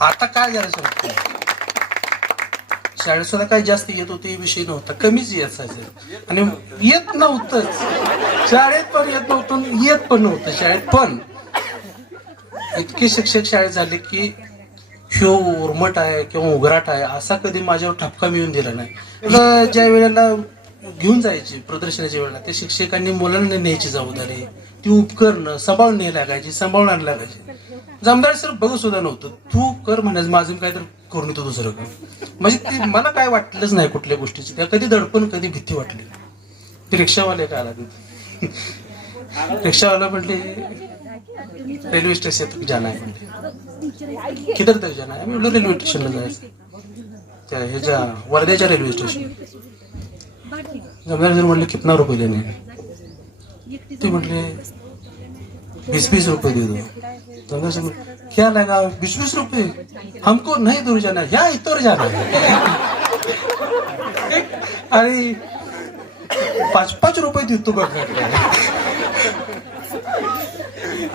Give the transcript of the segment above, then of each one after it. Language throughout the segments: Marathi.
आता काय झालं सांगतो, शाळेत सुद्धा काय जास्त येत होते विषय नव्हता, कमीच यायचं आणि येत नव्हतंच शाळेत, पण येत नव्हतं, येत पण नव्हतं शाळेत. पण इतके शिक्षक शाळेत झाले की ह्यो उर्मट आहे किंवा उघराट आहे असा कधी माझ्यावर ठपका मिळून दिला नाही. ज्या वेळेला घेऊन जायची प्रदर्शनाच्या वेळेला त्या शिक्षकांनी मुलांना न्यायची जबाबदारी, ती उपकरणं सांभाळून न्यायला लागायची, सांभाळून आणायला लागायची. जमदार सर बघत सुद्धा नव्हतं, तू कर म्हणायचं, माझं काय तर करून येतो दुसरं काम. म्हणजे ते मला काय वाटलंच नाही कुठल्या गोष्टीची, त्या कधी दडपण कधी भीती वाटली. ते रिक्षावाले काय आला, रिक्षावाला म्हटले रेल्वे स्टेशन तक जाना है म्हटले, किधर तक जाना है, मी रेल्वे स्टेशनला जायचं, त्या ह्याच्या वर्ध्याच्या रेल्वे स्टेशन. जमदार सर म्हटले कितना रुपये लेने, ते म्हटले 20-20 रुपये दे दो. जमदार सर क्या लगा 20-20 रुपये, हमको नहीं दूर जाना, यहाँ इतर जाना है. आणि 5-5 रुपये देतो बघ.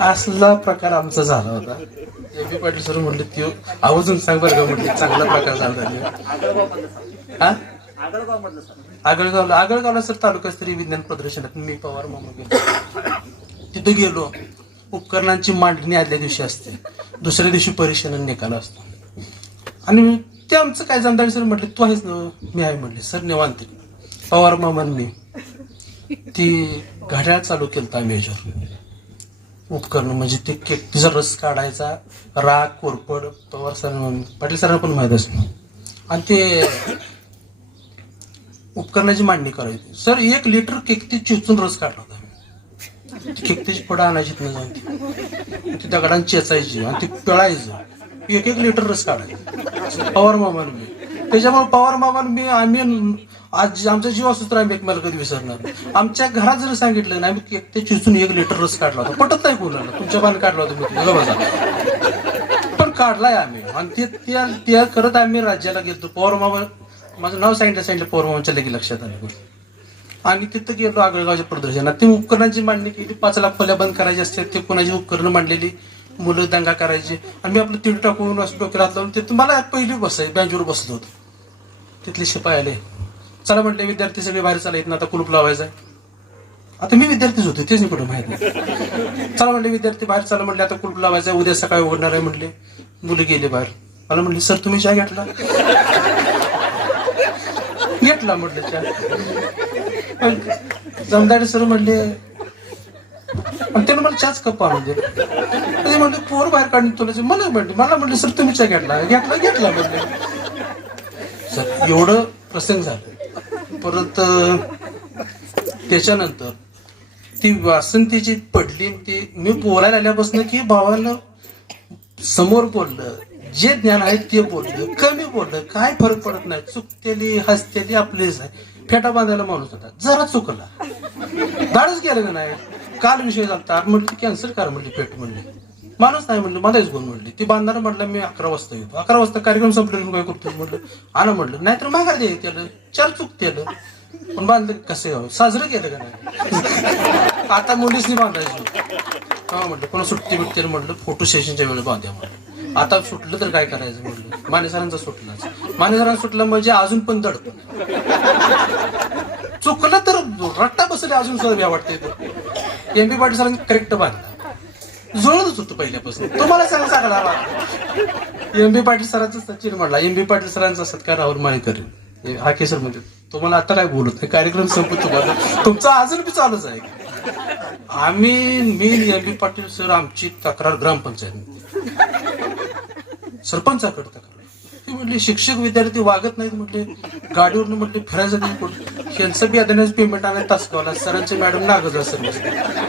असला प्रकार आमचा झाला होता. ए.बी. पाटील सर म्हटले त्यो आवर्जून सांग बरं का म्हटले, चांगला प्रकार झाला. आगळगावला सर तालुकास्तरीय विज्ञान प्रदर्शनात मी पवार मामा गेलो. तिथे गेलो, उपकरणांची मांडणी आदल्या दिवशी असते, दुसऱ्या दिवशी परीक्षेनं निकाल असतो. आणि ते आमचं काय जमदार सर म्हटले तू आहेस ना, मी आहे म्हटले. सर निवांत पवार मामांनी ती घड्याळ चालू केलं आम्ही याच्यावर उपकरण, म्हणजे ते तिचा रस काढायचा, राग कोरपड पवार सर पाटील सरांना पण माहीत असतं. आणि ते उपकरणाची मांडणी करायची. सर 1 लिटर केकती चिचून रस काढला होता. केकतीची फळं आणायची न जाऊन ती दगडांची चेचायची आणि ती पिळायचं, 1-1 लिटर रस काढायचं पवार मामांनी. त्याच्यामुळे पवार मामांनी आम्ही आज आमचा जीवासूत्र आम्ही एकमेकाला कधी विसरणार नाही. आमच्या घरात जर सांगितलं ना, आम्ही ते चिचून 1 लिटर रस काढला होता, पटत नाही कोणाला, तुमच्या पान काढला होता मी, पण काढलाय आम्ही. आणि ते करत आम्ही राज्याला गेलो. पवार मामा माझं नाव सांगितलं पवार मामाच्या लगेच लक्षात आलं. आणि तिथं गेलो आगळगावच्या प्रदर्शनात, ती उपकरणांची मांडणी केली. 5 लाख खोल्या बंद करायची असते, ते कोणाची उपकरणं मांडलेली, मुलं दंगा करायची. आणि मी आपलं तीळ टाकून असं डोक्यात लावून ते मला पहिली बसाय बेंचवर बसलो होतो. तिथले शिपाई आले, चला म्हटले विद्यार्थी सगळे बाहेर चला, येत ना आता कुलूप लावायचं. आता मी विद्यार्थीच होते, तेच नाही कुठं माहित नाही. चला म्हटले विद्यार्थी बाहेर चला म्हटले, आता कुलूप लावायचं, उद्या सकाळी उघडणार आहे म्हटले. मुली गेले बाहेर. मला म्हटले सर तुम्ही चहा घेतला, घेतला म्हटलं चहा. जमदाडे सर म्हटले, आणि त्यानं मला चहाच कप आणून दिला. म्हटले पोर बाहेर काढून तुला, मला म्हटले सर तुम्ही चहा घेतला म्हटले. सर एवढं प्रसंग झालं. परत त्याच्यानंतर ती वासंतीची पडली, ती मी बोलायला आल्यापासून की भावाला समोर बोललं, जे ज्ञान आहे ते बोललं, कमी बोललं, काय फरक पडत नाही. चुकतेली हसतेली आपलीच आहे. फेटा बांधायला माणूस होता, जरा चुकला, धाडच गेलं का नाही. काल विषय झाला म्हटलं कॅन्सल करा म्हटली पेट म्हणली, माणूस नाही म्हटलं, मलाच गुण म्हटली. ती बांधणार म्हटलं मी 11 वाजता येतो. 11 वाजता कार्यक्रम संपला, काय करतो म्हटलं आणा म्हटलं, नाहीतर माघार दे त्याला 4 चुकतेलं. पण बांधलं कसं साजरं केलं का नाही. आता मुलीसनी बांधायची हा म्हटलं, कोणा सुट्टी बिट्टी म्हटलं फोटो सेशनच्या वेळेला बांध्या म्हटलं. आता सुटलं तर काय करायचं म्हटलं, मानेसरांचा सुटलाच. मानेसरांचा सुटला म्हणजे अजून पण दडपण, चुकलं तर रट्टा बसले अजून सुद्धा भ्या वाटते. एम.बी. पाटील सरांनी करेक्ट बांधला, जुळतच होतं पहिल्यापासून. तुम्हाला सांगला एम.बी. पाटील सरांचा सचिन म्हटला, एम.बी. पाटील सरांचा सत्कार राहुल माळीकर हा केसर मध्ये. तुम्हाला आता काय बोलत नाही, कार्यक्रम संपत तुम्हाला तुमचा अजून बी चालूच आहे. मी एम.बी. पाटील सर आमची तक्रार ग्रामपंचायत सरपंचाकडे तक्रार. ती म्हटली शिक्षक विद्यार्थी वागत नाहीत म्हटले, गाडीवर म्हटले फिरायचं नाही कुठे. यांचं बी अदाण्याचं पेमेंट आणायला तासगावला. सरांचे मॅडम नागजरा सर,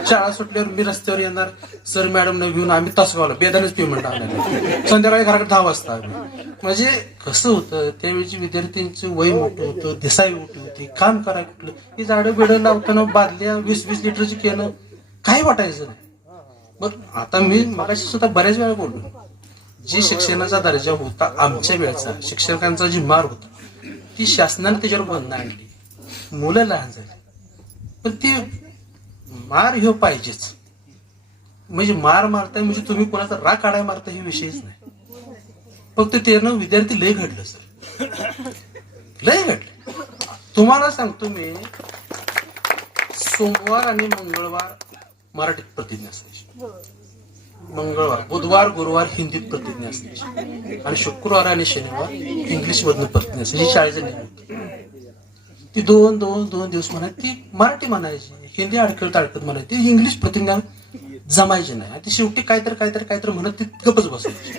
शाळा सुटल्यावर मी रस्त्यावर येणार, सर मॅडम न घेऊन आम्ही तासगावला बेदानेच पेमेंट आणायला. संध्याकाळी घराकडे 10 वाजता आम्ही. म्हणजे कसं होतं त्यावेळी विद्यार्थ्यांचं वय मोठं होतं, दिसाई मोठी होती, काम कराय कुठलं. ही झाडं बिडं लावताना बादल्या 20-20 लिटरची केलं, काही वाटायचं नाही. बरं आता मी मगाशी सुद्धा बऱ्याच वेळा बोललो, जी शिक्षणाचा दर्जा होता आमच्या वेळेचा, शिक्षकांचा जी मार होता ती शासनाने त्याच्यावर बंद आणली. मुलं लहान झाली, पण ती मार ह्यो पाहिजेच. म्हणजे मार मारताय म्हणजे तुम्ही कोणाचा राग काढाय मारता हे विषयच नाही. फक्त त्यानं विद्यार्थी लय घडलं सर, लय घडलं. तुम्हाला सांगतो मी, सोमवार आणि मंगळवार मराठीत प्रतिज्ञा असायची, मंगळवार बुधवार गुरुवार हिंदीत प्रतिज्ञा असायची, आणि शुक्रवार आणि शनिवार इंग्लिश मधनं प्रतिज्ञा असायची. शाळेचे नियम होते. ती दोन दिवस म्हणायची, ती मराठी म्हणायची, हिंदी अडकळत म्हणायची, इंग्लिश प्रतिज्ञा जमायची नाही. आणि ती शेवटी काहीतरी म्हणत ती गपच बसायची.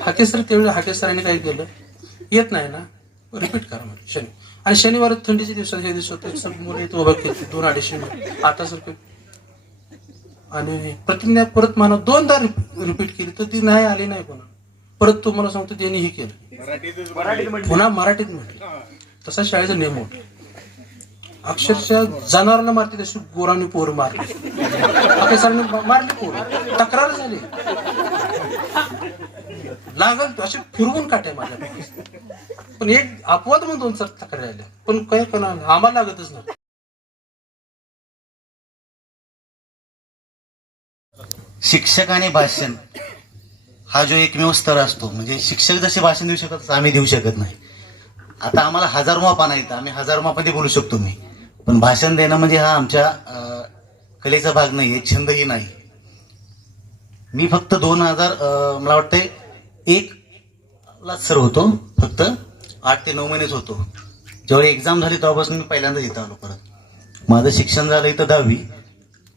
हाकेसर त्यावेळी हाकेसरांनी काय केलं, येत नाही ना रिपीट करा म्हणजे शनी, आणि शनिवार थंडीच्या दिवसात हे दिवस होते, सगळी मुलं इथं उभं केली 2-250 मुलं आता सारखं, आणि प्रतिज्ञा परत म्हणा 2दा रिपीट केली तर ती नाही आली नाही कोणा. परत तुम्हाला सांगतो त्यांनी हे केलं, पुन्हा मराठीत म्हटलं. तसा शाळेचा नियम होता. अक्षरशः जनावरांना मारते तशी गोरांनी पोरं मारली, हाकेसरांनी मारली पोरं, तक्रार झाली, लागल असे फिरवून काटे माझ्या. पण एक अपवाद म्हणून 2-4 तक्रारी आल्या, पण काय करणार, आम्हाला लागतच नाही. शिक्षक आणि भाषण हा जो एकमेव स्तर असतो, म्हणजे शिक्षक जसे भाषण देऊ शकतात आम्ही देऊ शकत नाही. आता आम्हाला 1000 मापा नाही, आम्ही 1000 मापामध्ये बोलू शकतो मी, पण भाषण देणं म्हणजे हा आमच्या कलेचा भाग नाही, छंदही नाही. मी फक्त 2000 मला वाटतंय 1 ला सर होतो, फक्त 8 ते 9 महिनेच होतो. जेव्हा एक्झाम झाली तेव्हापासून मी पहिल्यांदाच इथं आलो. परत माझं शिक्षण झालं इथं 10वी,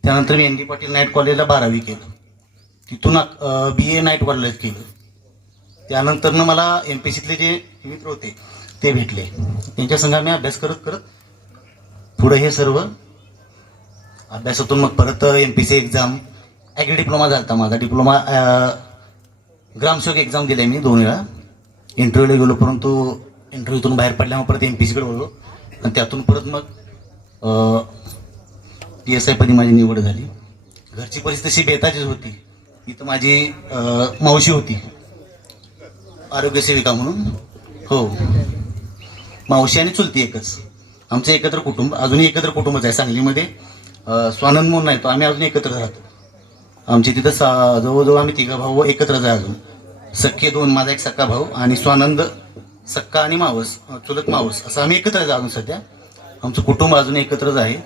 त्यानंतर मी ND पाटील नाईट कॉलेजला 12वी केलं, तिथून BA नाईट कॉलेज केलं. त्यानंतर मला MPSCतले जे मित्र होते ते भेटले, त्यांच्या संग मी अभ्यास करत पुढे हे सर्व अभ्यासातून मग परत MPSC एक्झाम, ॲग्री डिप्लोमा झाला माझा. डिप्लोमा ग्रामसेवक एक्झाम दिली मी 2 वेळा, इंटरव्ह्यूला गेलो, परंतु इंटरव्ह्यूतून बाहेर पडल्यामुळे परत MPSCकडे वळलो, आणि त्यातून परत मग PSI पदी माझी निवड झाली. घरची परिस्थिती तशी बेताचीच होती. इथं माझी मावशी होती आरोग्य सेविका म्हणून, हो, मावशी आणि चुलती एकच, आमचं एकत्र कुटुंब, अजूनही एकत्र कुटुंबच आहे सांगलीमध्ये. स्वानंद म्हणून नाही तो, आम्ही अजून एकत्र राहतो. आमची तिथं जवळजवळ आम्ही 3 भाऊ एकत्रच आहे अजून, सख्खे 2, माझा एक सक्का भाऊ आणि स्वानंद सक्का आणि मावस, चुलत मावस, असं आम्ही एकत्रच आहे अजून. सध्या आमचं कुटुंब अजून एकत्रच आहे.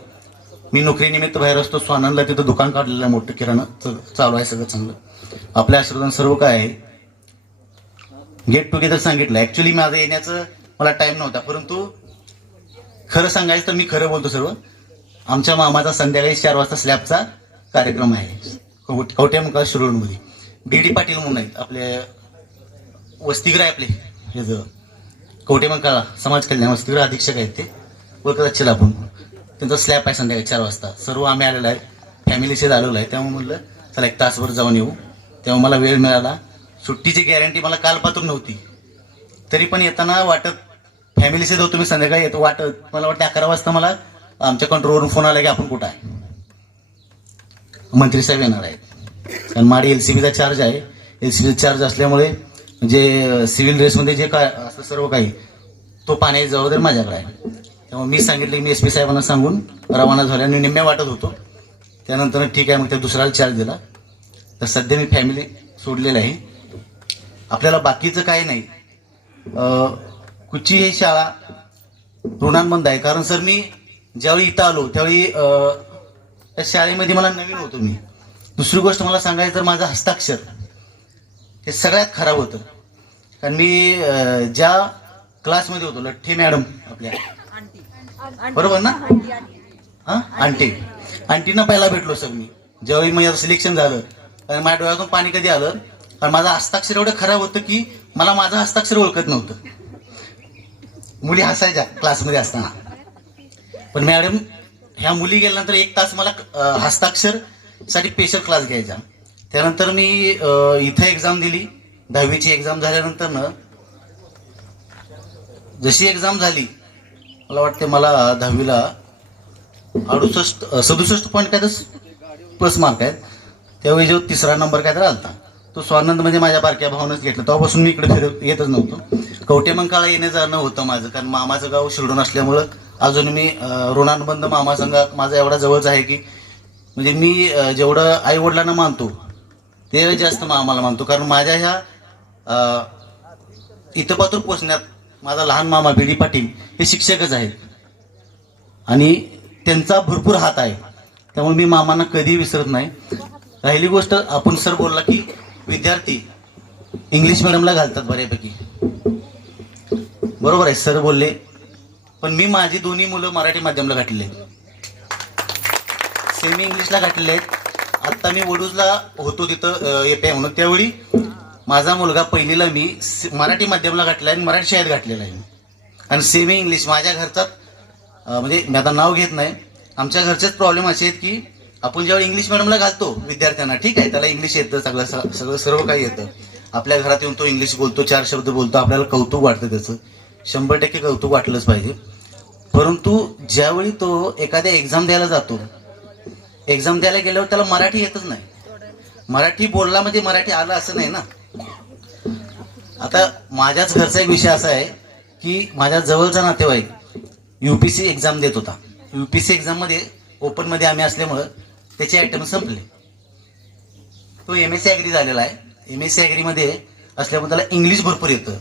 मी नोकरीनिमित्त बाहेर असतो, स्वानंदला तिथं दुकान काढलेलं आहे मोठं किराणा, चालू आहे सगळं चांगलं. आपल्या आशीर्वादाने सर्व काय आहे. गेट टुगेदर सांगितलं, ऍक्च्युली माझं येण्याचं मला टाइम नव्हता, परंतु खरं सांगायचं तर मी खरं बोलतो सर्व. आमच्या मामाचा संध्याकाळी 4 वाजता स्लॅबचा कार्यक्रम आहे कवठ्यामुखा शिरोडमध्ये. BD पाटील म्हणून आहेत, आपले वसतिगृह आहे आपले, हे जवळ कवठ्यामुखा समाज कल्याण वसतिगृह अधीक्षक आहेत ते, ओळखत असेल आपण. त्यांचा स्लॅब आहे संध्याकाळी 4 वाजता. सर्व आम्ही आलेलो आहे, फॅमिलीशीच आलेलो आहे. त्यामुळे म्हणलं चला 1 तासभर जाऊन येऊ. तेव्हा मला वेळ मिळाला. सुट्टीची गॅरंटी मला कालपासून नव्हती, तरी पण येताना वाटत फॅमिलीशीच होतो मी. संध्याकाळी येतो वाटत मला वाटतं 11 वाजता मला आमच्या कंट्रोलवरून फोन आला की आपण कुठं आहे, मंत्री साहेब येणार आहेत. कारण माझी LCBचा चार्ज आहे. LCBचा चार्ज असल्यामुळे जे सिव्हिल ड्रेसमध्ये जे काय असं सर्व काही तो पाण्याची जबाबदारी माझ्याकडे आहे. तेव्हा मी सांगितलं की मी SP साहेबांना सांगून रवाना झालो आणि निम्म्या वाटत होतो. त्यानंतर ठीक आहे मग त्या दुसऱ्याला चार्ज दिला. तर सध्या मी फॅमिली सोडलेलं आहे. आपल्याला बाकीचं काही नाही. कुची ही शाळा ऋणांबंद आहे. कारण सर मी ज्यावेळी इथं आलो त्यावेळी त्या शाळेमध्ये मला नवीन होतो मी. दुसरी गोष्ट मला सांगायचं तर माझं हस्ताक्षर हे सगळ्यात खराब होतं. कारण मी ज्या क्लासमध्ये होतो लठ्ठे मॅडम आपल्या, बरोबर ना, हा आंटीना पहिला भेटलो सर मी ज्यावेळी माझं सिलेक्शन झालं. कारण माझ्या डोळ्यातून पाणी कधी आलं, कारण माझं हस्ताक्षर एवढं खराब होतं की मला माझं हस्ताक्षर ओळखत नव्हतं. मुली हसायच्या क्लासमध्ये असताना, पण मॅडम ह्या मुली गेल्यानंतर 1 तास मला हस्ताक्षर साठी स्पेशल क्लास घ्यायचा. त्यानंतर मी इथं एक्झाम दिली. 10वीची एक्झाम झाल्यानंतर ना जशी एक्झाम झाली मला वाटते मला 10वीला 67 पॉईंट काय तर प्लस मार्क आहेत. त्यावेळी जो 3रा नंबर काय तर आलता तो स्वानंद म्हणजे माझ्या बारक्या भावानंच घेतला. तेव्हापासून मी इकडे येतच नव्हतो. कवठेमंकाळला येणं जाणं होतं माझं, कारण मामाचं गाव शिरडून असल्यामुळं अजून मी ऋणानुबंध मामा संघ माझा एवढा जवळच आहे की म्हणजे मी जेवढं आई वडिलांना मानतो ते जास्त मामाला मानतो. कारण माझ्या ह्या इथपासून पोचण्यात माझा लहान मामा बी.डी. पाटील हे शिक्षकच आहेत आणि त्यांचा भरपूर हात आहे. त्यामुळे मी मामांना कधीही विसरत नाही. राहिली गोष्ट, आपण सर बोलला की विद्यार्थी इंग्लिश मिडियमला घालतात बऱ्यापैकी, बरोबर आहे सर बोलले, पण मी माझी दोन्ही मुलं मराठी माध्यमला घातलेली आहेत, सेमी इंग्लिशला घातलेले आहेत. आत्ता मी वडूजला होतो तिथं एपीआय म्हणून, त्यावेळी माझा मुलगा पहिलीला मी मराठी माध्यमला घातला आहे आणि मराठी शाळेत घातलेला आहे. आणि सेमी इंग्लिश माझ्या घरचाच म्हणजे मी आता नाव घेत नाही, आमच्या घरचेच प्रॉब्लेम असे आहेत की आपण ज्यावेळी इंग्लिश मिडियमला घालतो विद्यार्थ्यांना, ठीक आहे त्याला इंग्लिश येतं, सगळं सर्व काही येतं, आपल्या घरात येऊन तो इंग्लिश बोलतो, 4 शब्द बोलतो, आपल्याला कौतुक वाटतं, त्याचं 100% कौतुक वाटलंच पाहिजे. परंतु ज्यावेळी तो एखाद्या एक्झाम द्यायला जातो, एक्झाम द्यायला गेल्यावर त्याला मराठी येतच नाही. मराठी बोलला म्हणजे मराठी आलं असं नाही ना. आता माझ्याच घरचा एक विषय असा आहे की माझ्या जवळचा नातेवाईक UPSC एक्झाम देत होता. UPSC एक्झाम मध्ये ओपन मध्ये आम्ही असल्यामुळं त्याचे आयटम संपले. तो MSc ऍग्री झालेला आहे. MSc ऍग्री मध्ये असल्यामुळे त्याला इंग्लिश भरपूर येतं,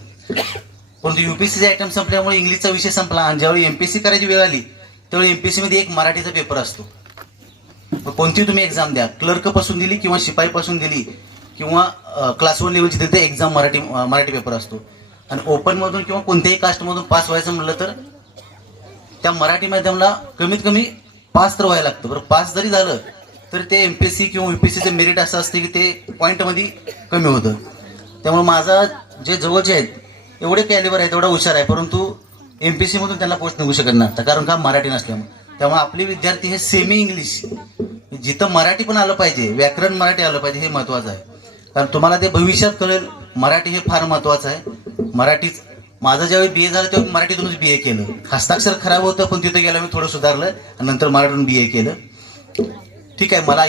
परंतु UPSCचे आयटम संपल्यामुळे इंग्लिशचा विषय संपला. आणि ज्यावेळी MPSC करायची वेळ आली त्यावेळी MPSC मध्ये एक मराठीचा पेपर असतो. कोणती तुम्ही एक्झाम द्या, क्लर्क पासून दिली किंवा शिपाई पासून दिली किंवा क्लास 1 लेवलची दिली, ते एक्झाम मराठी पेपर असतो. आणि ओपन मधून किंवा कोणत्याही कास्ट मधून पास व्हायचं म्हणलं तर त्या मराठी माध्यमला कमीत कमी पास तर व्हायला लागतं. बरं, पास जरी झालं तर ते MPSC किंवा UPSCचे मेरिट असं असते की ते पॉईंटमध्ये कमी होतं. त्यामुळे माझा जे जवळचे आहेत एवढे कॅलिबर आहेत, एवढा हुशार आहे, परंतु MPSC मधून त्यांना पोस्ट निघू शकत नाही, कारण का मराठी नसल्यामुळे. त्यामुळे आपले विद्यार्थी हे सेमी इंग्लिश, जिथं मराठी पण आलं पाहिजे, व्याकरण मराठी आलं पाहिजे, हे महत्वाचं आहे. कारण तुम्हाला ते भविष्यात कळेल, मराठी हे फार महत्वाचं आहे. मराठीच माझं ज्यावेळी BA झालं तेव्हा मराठीतूनच BA केलं. हस्ताक्षर खराब होतं पण तिथं गेलं मी थोडं सुधारलं आणि नंतर मराठीतून BA केलं. ठीक आहे, मला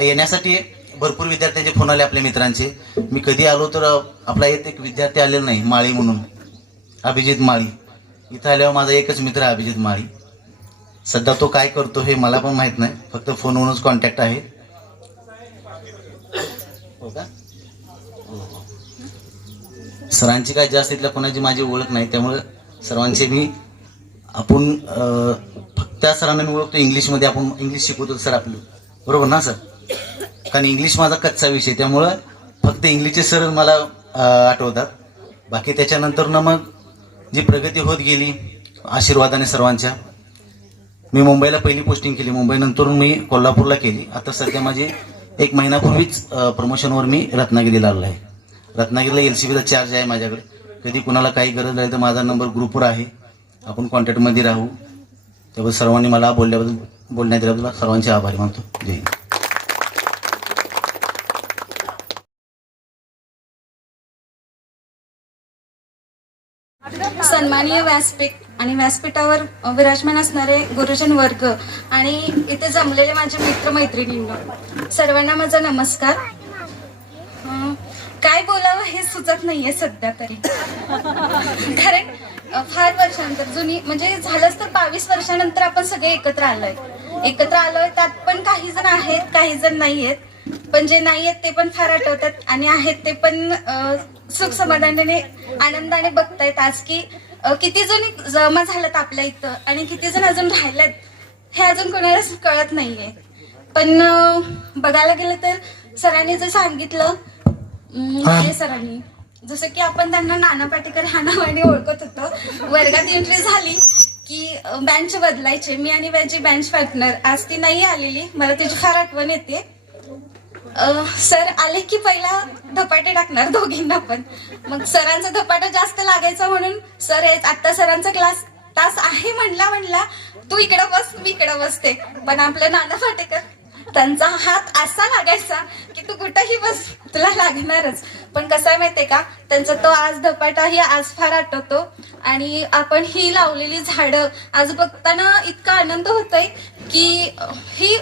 येण्यासाठी भरपूर विद्यार्थ्यांचे फोन आले आपल्या मित्रांचे. मी कधी आलो तर आपला येत एक विद्यार्थी आलेला नाही, माळी म्हणून, अभिजित माळी. इथं आल्यावर माझा एकच मित्र आहे अभिजित माळी. सध्या तो काय करतो हे मला पण माहित नाही, फक्त फोनवरूनच कॉन्टॅक्ट आहे. हो का? सरांची काय जास्त इथल्या कोणाची माझी ओळख नाही, त्यामुळे सर्वांचे मी आपण फक्त त्या सरांना मी ओळखतो इंग्लिशमध्ये, आपण इंग्लिश शिकवतो सर आपलं, बरोबर ना सर? कारण इंग्लिश माझा कच्चा विषय, त्यामुळं फक्त इंग्लिशचे सर मला आठवतात. बाकी त्याच्यानंतर ना मग जी प्रगती होत गेली आशीर्वादाने सर्वांच्या. मी मुंबईला पहिली पोस्टिंग केली, मुंबईनंतर मी कोल्हापूरला केली. आता सध्या माझी 1 महिन्यापूर्वीच प्रमोशनवर मी रत्नागिरीला आलो आहे. रत्नागिरीला LCBला चार्ज आहे माझ्याकडे. कधी कुणाला काही गरज आहे तर माझा नंबर ग्रुपवर आहे, आपण कॉन्टॅक्टमध्ये राहू. त्याबद्दल सर्वांनी मला बोलण्यात दिल्याबद्दल सर्वांचे आभार मानतो. जय हिंद. सन्माननीय व्यासपीठ आणि व्यासपीठावर विराजमान असणारे गुरुजन वर्ग आणि इथे जमलेले माझे मित्र मैत्रिणींना सर्वांना माझा नमस्कार. काय बोलावं हे सुचत नाहीये सध्या तरी, कारण फार वर्षानंतर, जुनी म्हणजे झालंच तर 22 वर्षानंतर आपण सगळे एकत्र आलोय. त्यात पण काही जण आहेत, काही जण नाही आहेत, पण जे नाही आहेत ते पण फार आठवतात आणि आहेत ते पण सुख समाधानाने आनंदाने बघतायत आज की किती जण जमा झालेत आपल्या इथं आणि किती जण अजून राहिलेत हे अजून कोणालाच कळत नाहीये. पण बघायला गेलं तर सरांनी जे सांगितलं, सरांनी जसं की आपण त्यांना नाना पाटेकर हा नावाने ओळखत होतो, वर्गात एंट्री झाली की बेंच बदलायचे. मी आणि माझी बेंच पार्टनर, आज ती नाही आलेली, मला त्याची फार आठवण येते. सर आले की पहिला धपाटे टाकणार दोघींना पण, मग सरांचा धपाटा जास्त लागायचा म्हणून सर आता सरांचा तास आहे म्हणला तू इकडं बस मी इकडं बसते. पण आपलं नाना पाटेकर त्यांचा हात असा लागायचा की तू कुठंही बस तुला लागणारच. पण कसं आहे माहितीये का, त्यांचा तो आज धपाटा ही आज फार आठवतो. आणि आपण ही लावलेली झाडं आज बघताना इतका आनंद होतोय की ही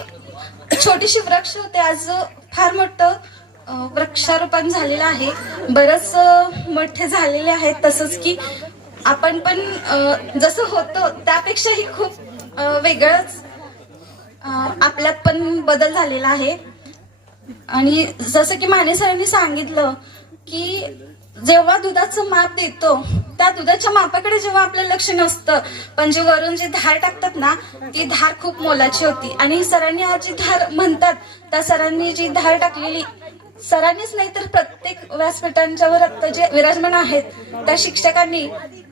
छोटीशी वृक्ष होते, आज फार मोठं वृक्षारोपण झालेलं आहे, बरंच मोठे झालेले आहेत. तसंच की आपण पण जसं होतो त्यापेक्षाही खूप वेगळंच आपल्यात पण बदल झालेला आहे. आणि जसं की माने सरांनी सांगितलं की जेव्हा दुधाचं माप देतो त्या दुधाच्या मापाकडे जेव्हा आपलं लक्ष नसतं, पण जे वरून जी धार टाकतात ना, ती धार खूप मोलाची होती. आणि सरांनी आज जी धार म्हणतात, त्या सरांनी जी धार टाकलेली, सरांनीच नाही तर प्रत्येक व्यासपीठांच्यावर आता जे विराजमान आहेत त्या शिक्षकांनी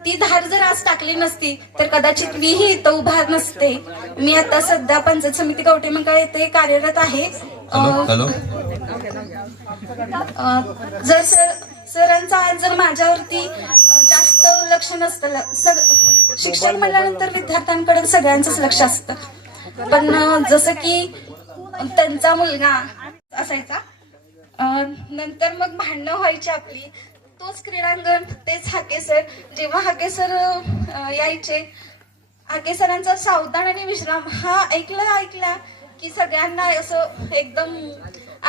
ती धार जर आज टाकली नसती तर कदाचित मीही इथं उभार नसते. मी आता सध्या पंचायत समिती कवठेमंकाळ येथे कार्यरत आहे. हॅलो जर सरांचं आज जर माझ्यावरती जास्त लक्ष नसतं, शिक्षक म्हणल्यानंतर विद्यार्थ्यांकडे सगळ्यांचंच लक्ष असतं. पण जसं की त्यांचा मुलगा असायचा, नंतर मग भांडणं व्हायची आपली, तोच क्रीडांगण, तेच हाके सर. जेव्हा हाके सर यायचे, हाके सरांचा सावधान आणि विश्राम हा ऐकला की सगळ्यांना असं एकदम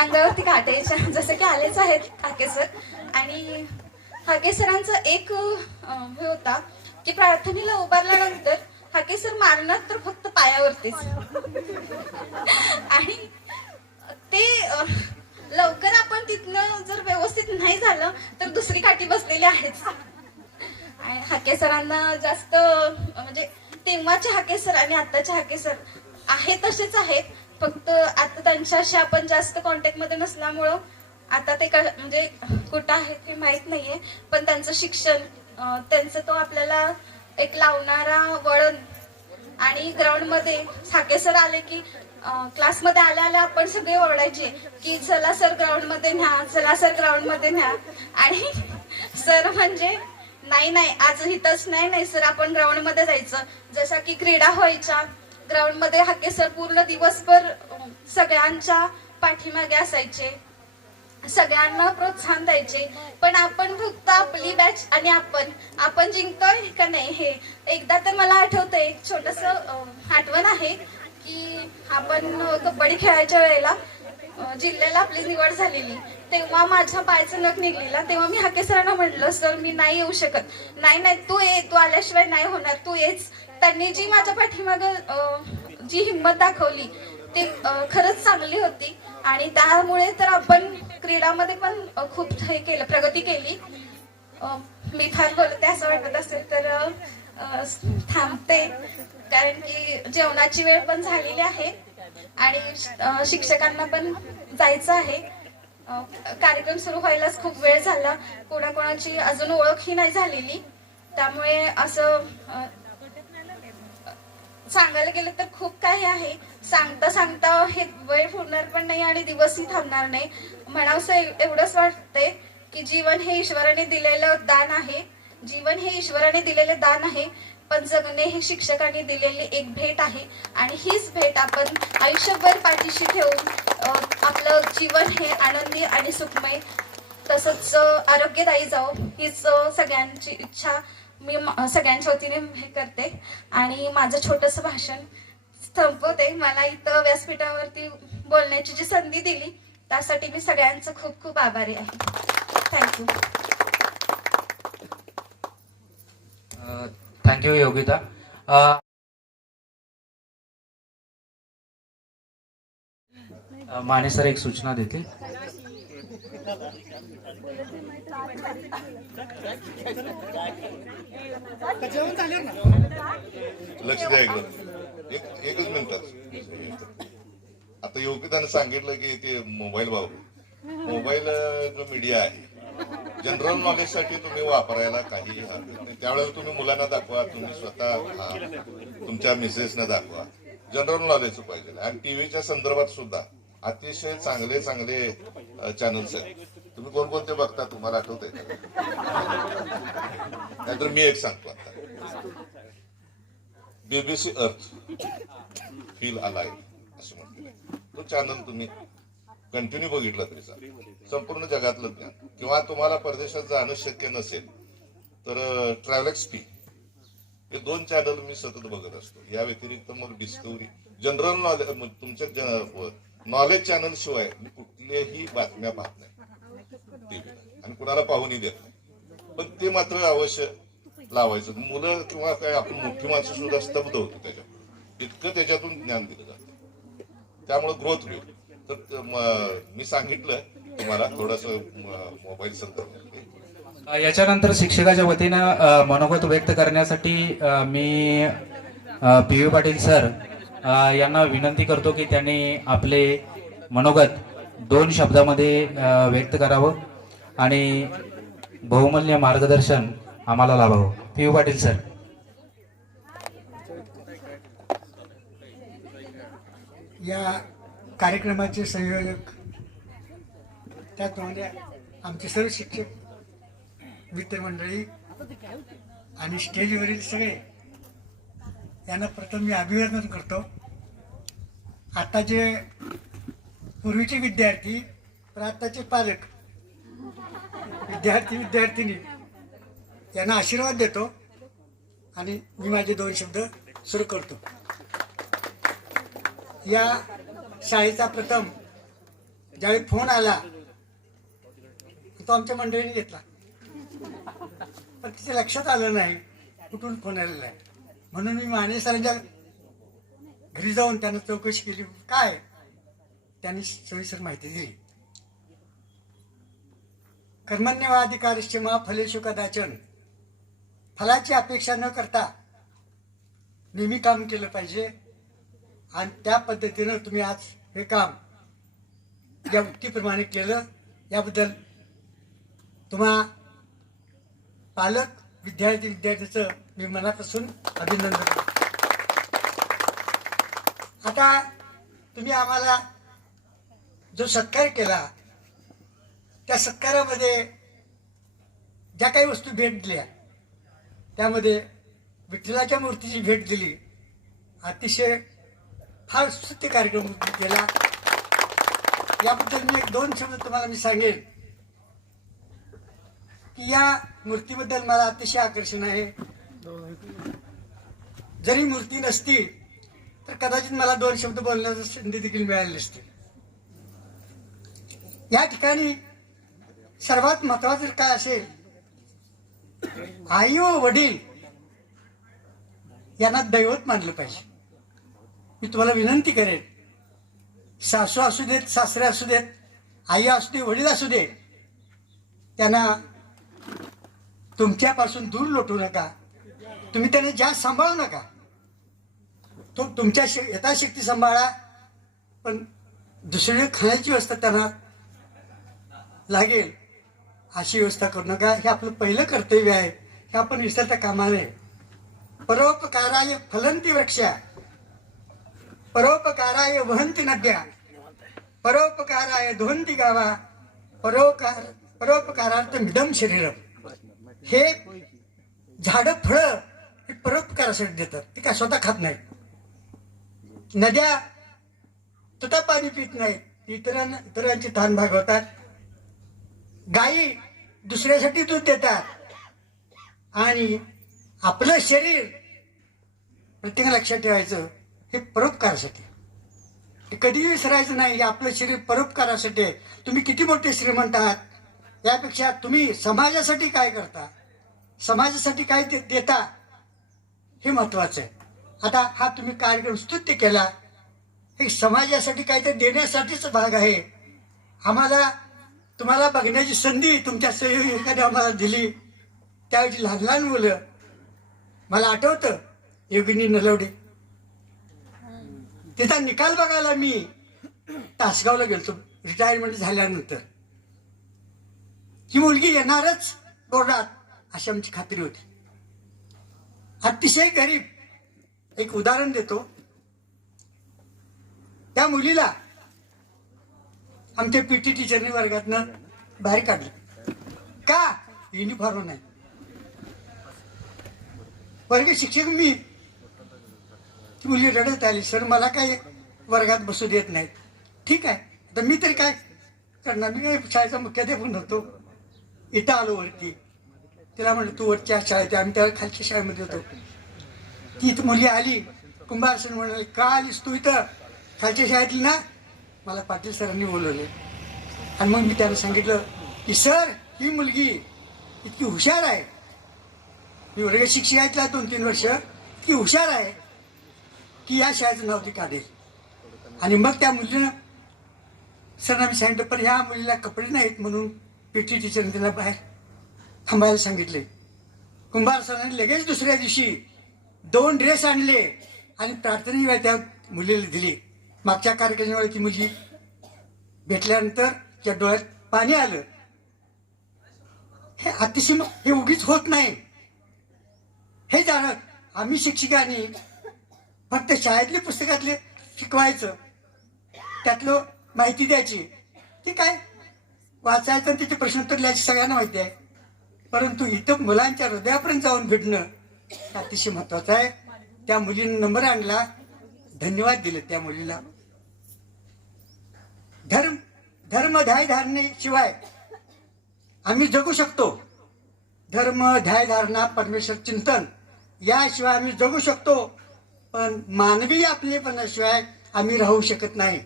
अंगावरती काटा यायच्या, जसं की आलेच आहेत हाके सर. आणि हाके सरांचा एक हे होता की प्रार्थनेला उभारल्यानंतर हाके सर मारणार तर फक्त पायावरतीच. आणि ते लवकर आपण तिथनं जर व्यवस्थित नाही झालं तर दुसरी काठी बसलेली आहेच. आणि हाके सरांना जास्त म्हणजे तेव्हाचे हाके सर आणि आताचे हाके सर आहे तसेच आहेत, फक्त आता त्यांच्याशी आपण जास्त कॉन्टॅक्ट मध्ये नसल्यामुळं आता ते म्हणजे कुठं आहेत हे माहित नाहीये. पण त्यांचं शिक्षण, त्यांचं तो आपल्याला एक लावणारा वळण. आणि ग्राउंड मध्ये हाके सर आले की क्लासमध्ये आल्या आपण सगळे ओरडायचे की चला सर ग्राउंड मध्ये न्या, चला सर ग्राउंड मध्ये न्या. आणि सर म्हणजे नाही आज इथंच नाही सर आपण ग्राउंड मध्ये जायचं. जशा की क्रीडा व्हायच्या ग्राउंड मध्ये हाके सर पूर्ण दिवसभर सगळ्यांच्या पाठीमागे असायचे, सगळ्यांना प्रोत्साहन द्यायचे. पण आपण फक्त आपली बॅच आणि आपण जिंकतोय का नाही हे. एकदा तर मला आठवतंय, एक छोटस आठवण आहे की आपण कबड्डी खेळायच्या वेळेला जिल्ह्याला आपली निवड झालेली, तेव्हा माझ्या पायाचं नख निघलेला. तेव्हा मी हाके सरांना म्हटलं, सर मी नाही येऊ शकत. नाही तू ये, तू आल्याशिवाय नाही होणार, तू येच. त्यांनी जी माझ्या पाठीमाग जी हिंमत दाखवली ती खरंच चांगली होती. आणि त्यामुळे तर आपण क्रीडामध्ये पण खूप हे केलं, प्रगती केली. मी फार बोलते असं वाटत असेल तर थांबते, कारण की जेवणाची वेळ पण झालेली आहे आणि शिक्षकांना पण जायचं आहे. कार्यक्रम सुरू व्हायलाच खूप वेळ झाला, कोणाकोणाची अजून ओळखही नाही झालेली. त्यामुळे असं सांगायला गेलं तर खूप काही आहे. सांगता हे वेळ पुरणार पण नाही आणि दिवसही थांबणार नाही. म्हणावंसं एवढंच वाटतंय की जीवन हे ईश्वराने दिलेलं दान आहे. जीवन हे ईश्वराने दिलेले दान आहे, पण जगणे हे शिक्षकांनी दिलेली एक भेट आहे. आणि हीच भेट आपण आयुष्यभर पाठीशी ठेवून आपलं जीवन हे आनंदी आणि सुखमय तसंच आरोग्यदायी जावो हीच सगळ्यांची इच्छा मी सगळ्यांच्या वतीने हे करते. आणि माझं छोटंसं भाषण संपवते. मला इथं व्यासपीठावरती बोलण्याची जी संधी दिली त्यासाठी मी सगळ्यांचं खूप खूप आभारी आहे. Thank you. Thank you Yogita. Mane sir एक सूचना देते. लक्ष द्या एकच मिनिटात. आता योगिताने सांगितलं की ते मोबाईल मोबाईल जो मीडिया आहे जनरल नॉलेज साठी तुम्ही वापरायला काही हरकत नाही. त्यावेळेला तुम्ही मुलांना दाखवा, तुम्ही स्वतः तुमच्या मिसेसना दाखवा. जनरल नॉलेज पाहिजे. आणि टीव्हीच्या संदर्भात सुद्धा अतिशय चांगले चॅनल्स आहेत. तुम्ही कोणकोणते बघता तुम्हाला आठवत आहे? नाहीतर मी एक सांगतो आता, BBC अर्थ फील अलाइव्ह असं म्हटलं, तो चॅनल तुम्ही कंटिन्यू बघितला तरी चालेल. संपूर्ण जगातलं ज्ञान. किंवा तुम्हाला परदेशात जाणं शक्य नसेल तर ट्रॅव्हल स्पीक, हे 2 चॅनल मी सतत बघत असतो. या व्यतिरिक्त मग डिस्कवरी, जनरल नॉलेज, तुमच्या नॉलेज चॅनल शिवाय मी कुठल्याही बातम्या पाहत नाही टीव्हीला आणि कुणाला पाहूनही देत नाही. पण ते मात्र अवश्य लावायचं. मुलं किंवा काय आपण मोठी माणसं सुद्धा स्तब्ध होतो त्याच्यात, इतकं त्याच्यातून ज्ञान दिलं जातं. त्यामुळे ग्रोथ होईल. तर मी सांगितलं तुम्हाला थोडस मोबाईल संदर्भात. याच्यानंतर शिक्षकाच्या वतीनं मनोगत व्यक्त करण्यासाठी मी पी. व्ही. पाटील सर यांना विनंती करतो की त्यांनी आपले मनोगत 2 शब्दामध्ये व्यक्त करावं आणि बहुमूल्य मार्गदर्शन आम्हाला लाभावं. पी. व्ही. पाटील सर. या कार्यक्रमाचे संयोजक, त्याचप्रमाणे आमचे सर्व शिक्षक मित्रमंडळी आणि स्टेजवरील सगळे यांना प्रथम मी अभिवादन करतो. आता जे पूर्वीचे विद्यार्थी पण आताचे पालक, विद्यार्थिनी यांना आशीर्वाद देतो आणि मी माझे 2 शब्द सुरू करतो. या शाळेचा प्रथम ज्यावेळी फोन आला तो आमच्या मंडळीने घेतला, पण तिच्या लक्षात आलं नाही कुठून फोन आलेला आहे. म्हणून मी माने सरांच्या घरी जाऊन त्यांना चौकशी केली. काय त्यांनी सविस्तर माहिती दिली. कर्मण्यवाधिकारश्च मा फलेषु कदाचन, फलाची अपेक्षा न करता नेहमी काम केलं पाहिजे आणि त्या पद्धतीनं तुम्ही आज हे काम या उक्तीप्रमाणे केलं. याबद्दल तुम्हा पालक विद्यार्थ्याचं मी मनापासून अभिनंदन करतो. आता तुम्ही आम्हाला जो सत्कार केला त्या सत्कारामध्ये ज्या काही वस्तू भेट दिल्या त्यामध्ये विठ्ठलाच्या मूर्तीची भेट दिली. अतिशय फार स्तुत्य कार्यक्रम केला. याबद्दल मी 1-2 शब्द तुम्हाला मी सांगेन की या मूर्तीबद्दल मला अतिशय आकर्षण आहे. जरी मूर्ती नसती तर कदाचित मला 2 शब्द बोलण्याची संधी देखील मिळाली नसती. या ठिकाणी सर्वात महत्वाचं काय असेल, आई व वडील यांना दैवत मानलं पाहिजे. मी तुम्हाला विनंती करेन, सासू असू देत, सासरे असू देत, आई असू दे, वडील असू दे, त्यांना तुमच्यापासून दूर लोटू नका. तुम्ही त्यांना जास्त सांभाळू नका. तो तुमच्या यथाशक्ती सांभाळा, पण दुसरीकडे खाण्याची व्यवस्था त्यांना लागेल अशी व्यवस्था करू नका. हे आपलं पहिलं कर्तव्य आहे. हे आपण विसरता कामा नये. परोपकाराय फलंती वृक्षा, परोपकाराय वहंती नद्या, परोपकाराय दोहंती गावा, परोपकारार्थम इदं शरीरम. हे झाडं फळं हे परोपकारासाठी देतात. ते काय स्वतः खात नाहीत. नद्या स्वतः पाणी पित नाहीत, इतरांची तहान भागवतात. गायी दुसऱ्यासाठी दूध देतात. आणि आपलं शरीर प्रत्येकाला लक्षात ठेवायचं, हे परोपकारासाठी. हे कधीही विसरायचं नाही. हे आपलं शरीर परोपकारासाठी आहे. तुम्ही किती मोठे श्रीमंत आहात यापेक्षा तुम्ही समाजासाठी काय करता, समाजासाठी काय देता हे महत्वाचं आहे. आता हा तुम्ही कार्यक्रम स्तुत्य केला, हे समाजासाठी काहीतरी देण्यासाठीच भाग आहे. आम्हाला तुम्हाला बघण्याची संधी तुमच्या सहयोगाने आम्हाला दिली. त्यावेळी लहान लहान मुलं, मला आठवतं योगिनी नलवडे, तिचा निकाल बघायला मी तासगावला गेलतो रिटायरमेंट झाल्यानंतर. ही मुलगी येणारच बोर्डात अशी आमची खात्री होती. अतिशय गरीब. एक उदाहरण देतो. त्या मुलीला आमच्या पीटी टीचरने वर्गातनं बाहेर काढलं. का? युनिफॉर्म नाही. वर्ग शिक्षक मी. ती मुलगी रडत आली, सर मला काही वर्गात बसू देत नाहीत. ठीक आहे, आता मी तरी काय करणार, मी काय शाळेचा मुख्याध्यापक होतो. इथं आलो वरती, तिला म्हणलं तू वरच्या शाळेत, आम्ही त्यावेळी खालच्या शाळेमध्ये होतो. ती इथं मुली आली, कुंभार सर म्हणाले का आलीस तू इथं खालच्या शाळेतली ना? मला पाटील सरांनी बोलवले. आणि मग मी त्यांना सांगितलं की सर ही मुलगी इतकी हुशार आहे, मी वर्ग शिक्षकातला 2-3 वर्ष, इतकी हुशार आहे की या शाळेचं नाव ती काढेल. आणि मग त्या मुलीनं सरांना मी सांगितलं पण ह्या मुलीला कपडे नाहीत म्हणून पीटी टीचरने तिला बाहेर थांबायला सांगितले. कुंभार सरांनी लगेच दुसऱ्या दिवशी 2 ड्रेस आणले आणि प्रार्थनेची वेळ त्या मुलीला दिली. मागच्या कार्यक्रमाला ती मुलगी भेटल्यानंतर त्या डोळ्यात पाणी आलं. हे अतिशय हे उगीच होत नाही. हे जाणत आम्ही शिक्षकांनी फक्त शाळेतले पुस्तकातले शिकवायचं, त्यातलं माहिती द्यायची, ते काय वाचायचं तिथे प्रश्नोत्तर लिहायची सगळ्यांना माहिती आहे. परंतु इथं मुलांच्या हृदयापर्यंत जाऊन भेटणं हे अतिशय महत्वाचं आहे. त्या मुलीने नंबर आणला, धन्यवाद दिले त्या मुलीला. धर्म ध्याय धारणेशिवाय आम्ही जगू शकतो. धर्म ध्याय धारणा परमेश्वर चिंतन याशिवाय आम्ही जगू शकतो, पण मानवी आपलेपणाशिवाय आम्ही राहू शकत नाही.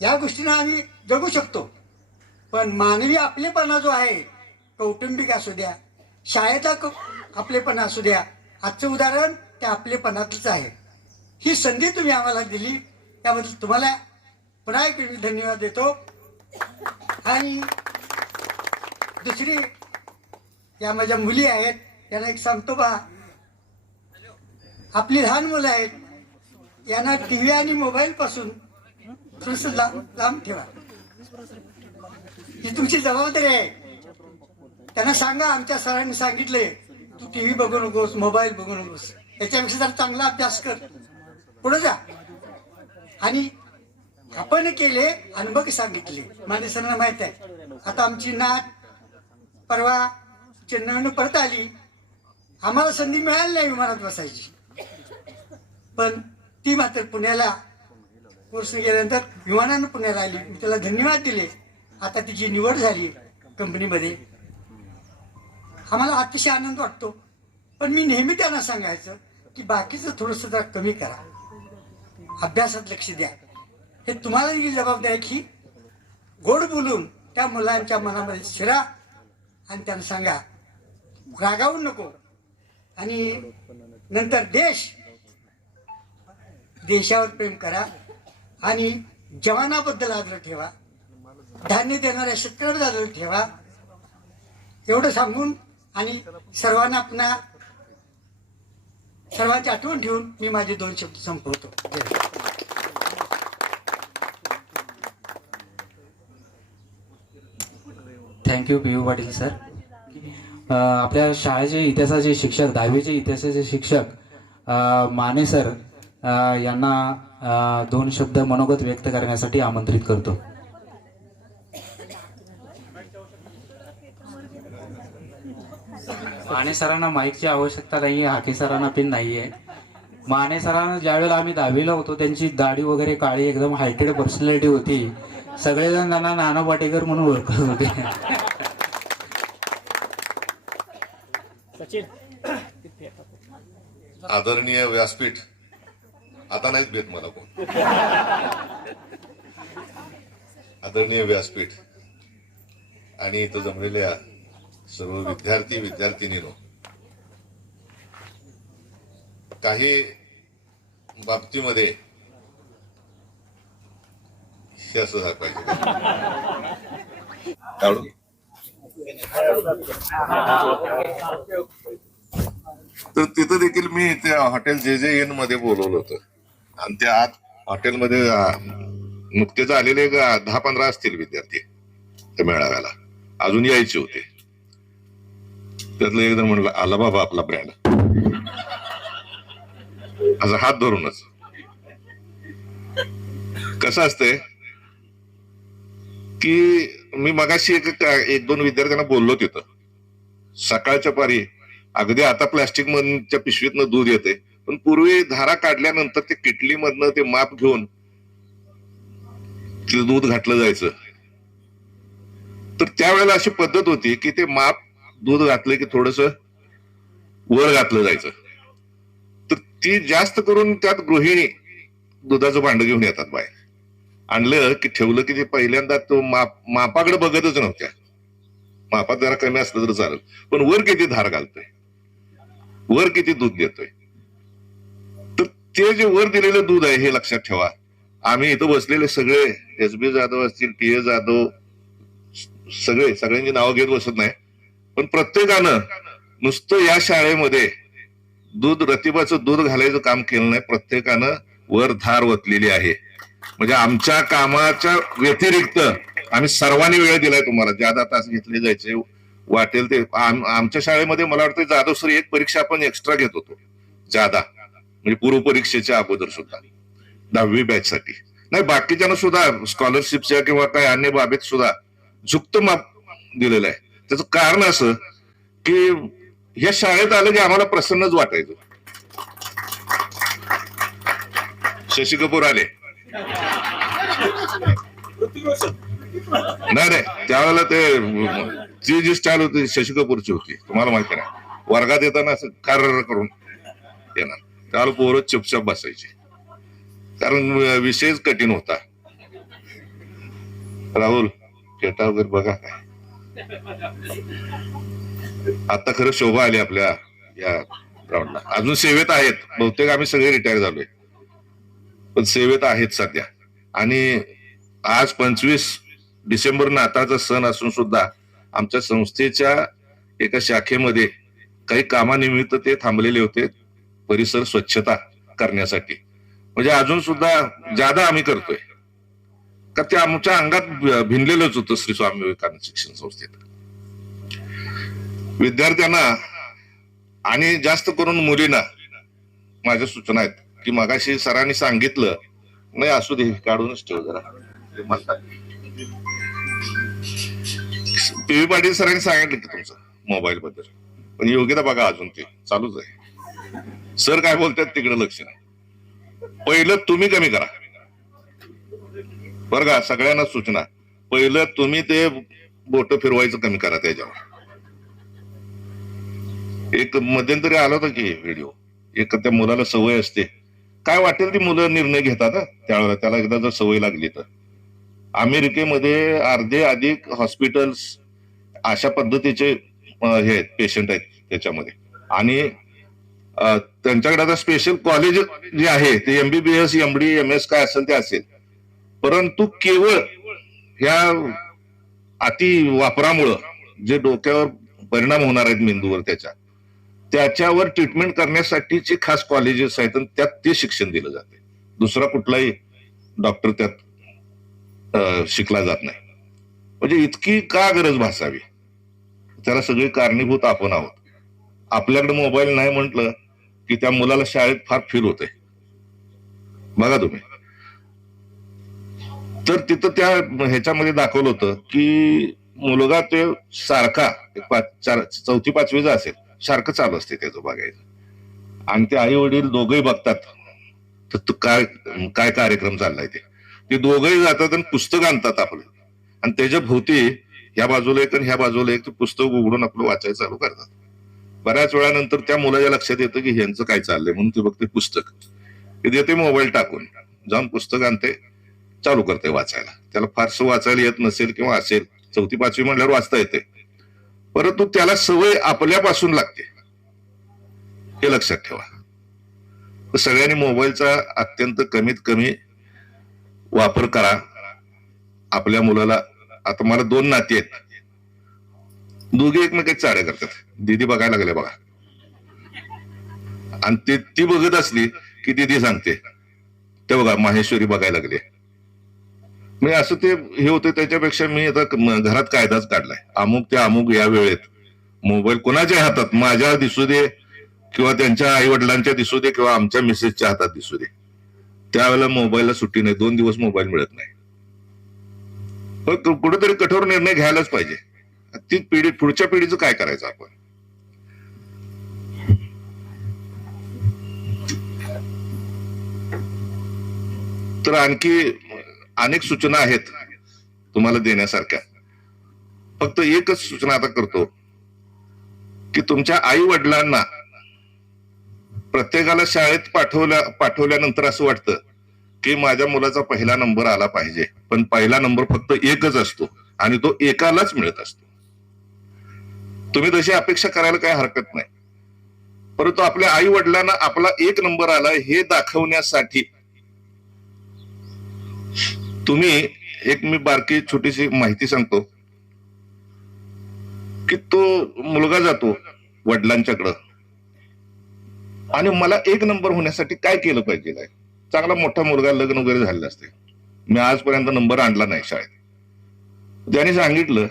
या गोष्टीनं आम्ही जगू शकतो, पण मानवी आपलेपणा जो आहे, कौटुंबिक असू द्या, शाळेचा आपलेपणा असू द्या, आजचं उदाहरण त्या आपलेपणातच आहे. ही संधी तुम्ही आम्हाला दिली त्याबद्दल तुम्हाला पुन्हा एक मी धन्यवाद देतो. आणि दुसरी या माझ्या मुली आहेत, त्यांना एक सांगतो बा, आपली लहान मुलं आहेत, यांना टीव्ही आणि मोबाईल पासून थोडस लांब ठेवा. ही तुमची जबाबदारी आहे. त्यांना सांगा, आमच्या सरांनी सांगितले तू टीव्ही बघू नकोस, मोबाईल बघू नकोस, याच्यापेक्षा जर चांगला अभ्यास कर, पुढे जा. आणि आपण केले आणि बघ सांगितले. माझ्या सरांना माहित आहे. आता आमची नात परवा चेन्नईहून परत आली. आम्हाला संधी मिळाली नाही विमानात बसायची, पण ती मात्र पुण्याला कोर्स गेल्यानंतर विमानानं पुण्याला आली. मी त्याला धन्यवाद दिले. आता तिची निवड झाली कंपनीमध्ये. आम्हाला अतिशय आनंद वाटतो. पण मी नेहमी त्यांना सांगायचं की बाकीचं थोडंसं जरा कमी करा, अभ्यासात लक्ष द्या. हे तुम्हाला ही जबाबदारी की गोड बोलून त्या मुलांच्या मनामध्ये शिरा आणि त्यांना सांगा रागावू नको. आणि नंतर देशावर प्रेम करा आणि जवानाबद्दल आदर ठेवा, धान्य देणाऱ्या शेतकऱ्याबद्दल आदर ठेवा. एवढं सांगून आणि सर्वांना सर्वांची आठवण ठेवून मी माझे 2 शब्द संपवतो. Thank you P U. पाटील सर. आपल्या शाळेचे इतिहासाचे शिक्षक, 10वीचे इतिहासाचे शिक्षक माने सर यांना 2 शब्द मनोगत व्यक्त करण्यासाठी आमंत्रित करतो. माने सरांना माईकची आवश्यकता नाहीये, हाके सरांना पिन नाहीये. माने सरांना ज्यावेळेला आम्ही 10वीला होतो त्यांची दाढी वगैरे काळी, एकदम हायटेड पर्सनॅलिटी होती. सगळेजण त्यांना नाना पाटेकर म्हणून ओळखत होते. आदरणीय व्यासपीठ, आता नाहीत भेट मला कोण. आदरणीय व्यासपीठ आणि इथं जमलेल्या सर्व विद्यार्थिनींनो, काही बाबतीमध्ये हे असं झालं पाहिजे. काढू. तर तिथं देखील मी त्या हॉटेल JJN मध्ये बोलवलं होतं आणि त्या आत हॉटेलमध्ये नुकतेच आलेले 10-15 असतील विद्यार्थी त्या मेळाव्याला, अजून यायचे होते. त्यातलं एकदा म्हणलं, आला बाबा आपला ब्रँड, असं हात धरूनच. कसं असतंय की मी मगाशी 1-2 विद्यार्थ्यांना बोललो तिथं, सकाळच्या पारी अगदी आता प्लास्टिक मधच्या पिशवीतनं दूध येते, पण पूर्वी धारा काढल्यानंतर ते किटली मधनं ते माप घेऊन ते दूध घातलं जायचं. तर त्यावेळेला अशी पद्धत होती की ते माप दूध घातलं की थोडस वर घातलं जायचं. तर ती जास्त करून त्यात गृहिणी दुधाचं भांड घेऊन येतात बाहेर. आणलं की ठेवलं की ते पहिल्यांदा तो मापाकडे बघतच नव्हत्या. मापात जरा कमी असलं तर चालेल, पण वर किती धार घालतोय, वर किती दूध देतोय. तर ते जे वर दिलेलं दूध आहे हे लक्षात ठेवा. आम्ही इथं बसलेले सगळे SB जाधव असतील, TA जाधव, सगळ्यांची नावं घेत बसत नाही, पण प्रत्येकानं नुसतं या शाळेमध्ये रतिबाचं दूध घालायचं काम केलं नाही. प्रत्येकानं वर धार ओतलेली आहे. म्हणजे आमच्या कामाच्या व्यतिरिक्त आम्ही सर्वांनी वेळ दिलाय तुम्हाला. ज्यादा तास घेतले जायचे वाटेल ते. आमच्या शाळेमध्ये मला वाटतं जाधव सर एक परीक्षा आपण एक्स्ट्रा घेत होतो ज्यादा, म्हणजे पूर्व परीक्षेच्या अगोदर सुद्धा 10वी बॅच साठी. नाही, बाकीच्यांना सुद्धा स्कॉलरशिपच्या किंवा काही अन्य बाबीत सुद्धा झुकत माप दिलेलं आहे. त्याचं कारण असं की या शाळेत आलं की आम्हाला प्रसन्नच वाटायचं. शशी कपूर आले नाही, त्यावेळेला ती जी स्टाईल होती शशी कपूरची होती, तुम्हाला माहिती नाही. वर्गात येताना असं कार्र करून येणार, त्यावेळेला पोरं चुपचाप बसायची, कारण विषयच कठीण होता. राहुल फेटा वगैरे बघा काय. आता खरं शोभा आली आपल्या या ग्राउंडला. अजून सेवेत आहेत बहुतेक, आम्ही सगळे रिटायर झालोय, पण सेवेत आहेत सध्या. आणि आज 25 डिसेंबर नाताळचा सण असून सुद्धा आमच्या संस्थेच्या एका शाखेमध्ये काही कामानिमित्त ते थांबलेले होते परिसर स्वच्छता करण्यासाठी. म्हणजे अजून सुद्धा ज्यादा आम्ही करतोय का ते आमच्या अंगात भिनलेलंच होतं श्री स्वामी विवेकानंद शिक्षण संस्थेत. विद्यार्थ्यांना आणि जास्त करून मुलींना माझ्या सूचना आहेत की मगाशी सरांनी सांगितलं नाही, असू दे काढूनच ठेव जरा ते म्हणतात. पी.व्ही. पाटील सरांनी सांगितलं की तुमचं मोबाईल बद्दल, पण योग्यता बघा अजून ते चालूच आहे. सर काय बोलतात तिकडे लक्ष नाही. पहिलं तुम्ही कमी करा बरं का, सगळ्यांना सूचना. पहिलं तुम्ही ते बोट फिरवायचं कमी करा. त्याच्यावर एक मध्यंतरी आला होता की व्हिडिओ, एक त्या मुलाला सवय असते, काय वाटेल ती मुलं निर्णय घेतात त्यावेळेला. त्याला एकदा जर सवय लागली तर अमेरिकेमध्ये अर्धे अधिक हॉस्पिटल्स अशा पद्धतीचे हे पेशंट आहेत त्याच्यामध्ये. आणि त्यांच्याकडे आता स्पेशल कॉलेज जे आहे ते MBBS MD MS काय असेल ते असेल, परंतु केवळ ह्या अति वापरामुळं जे डोक्यावर परिणाम होणार आहेत मेंदूवर त्याच्यावर ट्रीटमेंट करण्यासाठीचे खास कॉलेजेस आहेत आणि त्यात ते शिक्षण दिलं जाते. दुसरा कुठलाही डॉक्टर त्यात शिकला जात नाही. म्हणजे इतकी का गरज भासावी, त्याला सगळी कारणीभूत आपण आहोत. आपल्याकडे मोबाईल नाही म्हटलं की त्या मुलाला शाळेत फार फील होते बघा तुम्ही. तर तिथं त्या ह्याच्यामध्ये दाखवलं होतं की मुलगा ते सारखा 4थी 5वीचा असेल, सारखं चालू असते त्याचं बघायचं. आणि ते आई वडील दोघंही बघतात तर काय काय कार्यक्रम चाललाय ते दोघंही जातात आणि पुस्तक आणतात आपलं, आणि त्याच्या भोवती ह्या बाजूला एक आणि ह्या बाजूला एक पुस्तक उघडून आपलं वाचायला चालू करतात. बऱ्याच वेळानंतर त्या मुलाच्या लक्षात येतं की ह्यांचं काय चाललंय, म्हणून ते बघते पुस्तक, ते देते मोबाईल टाकून, जाऊन पुस्तक आणते, चालू करते वाचायला. त्याला फारसं वाचायला येत नसेल किंवा असेल, 4थी 5वी म्हणल्यावर वाचता येते, परंतु त्याला सवय आपल्यापासून लागते, हे लक्षात ठेवा. तर सगळ्यांनी मोबाईलचा अत्यंत कमीत कमी वापर करा. आपल्या मुलाला, आता मला 2 नाती आहेत, दोघे एकमेकात चाड्या करतात. दीदी बघायला लागले बघा, आणि ती बघत असली की दीदी सांगते ते बघा माहेश्वरी बघायला लागले. मी असं ते हे होते. त्याच्यापेक्षा मी आता घरात कायदाच काढलाय, अमुक ते अमुक या वेळेत मोबाईल कोणाच्या हातात, माझ्या दिसू दे किंवा त्यांच्या आई वडिलांच्या दिसू दे किंवा आमच्या मिसेसच्या हातात दिसू दे, त्यावेळेला मोबाईलला सुट्टी नाही. 2 दिवस मोबाईल मिळत नाही. पण कुठेतरी कठोर निर्णय घ्यायलाच पाहिजे. ती पिढी, पुढच्या पिढीचं काय करायचं आपण. तर आणखी अनेक सूचना आहेत तुम्हाला देण्यासारख्या. फक्त एकच सूचना आता करतो की तुमच्या आई वडिलांना प्रत्येकाला शाळेत पाठवल्यानंतर असं वाटतं की माझ्या मुलाचा पहिला नंबर आला पाहिजे, पण पहिला नंबर फक्त एकच असतो आणि तो एकालाच मिळत असतो. तुम्ही तशी अपेक्षा करायला काही हरकत नाही, परंतु आपल्या आई वडिलांना आपला 1 नंबर आला हे दाखवण्यासाठी तुम्ही, एक मी बारकी छोटीशी माहिती सांगतो की तो मुलगा जातो वडिलांच्याकडं आणि मला एक नंबर होण्यासाठी काय केलं पाहिजे काय. चांगला मोठा मुलगा, लग्न वगैरे झालेलं असते, मी आजपर्यंत नंबर आणला नाही शाळेत. त्याने सांगितलं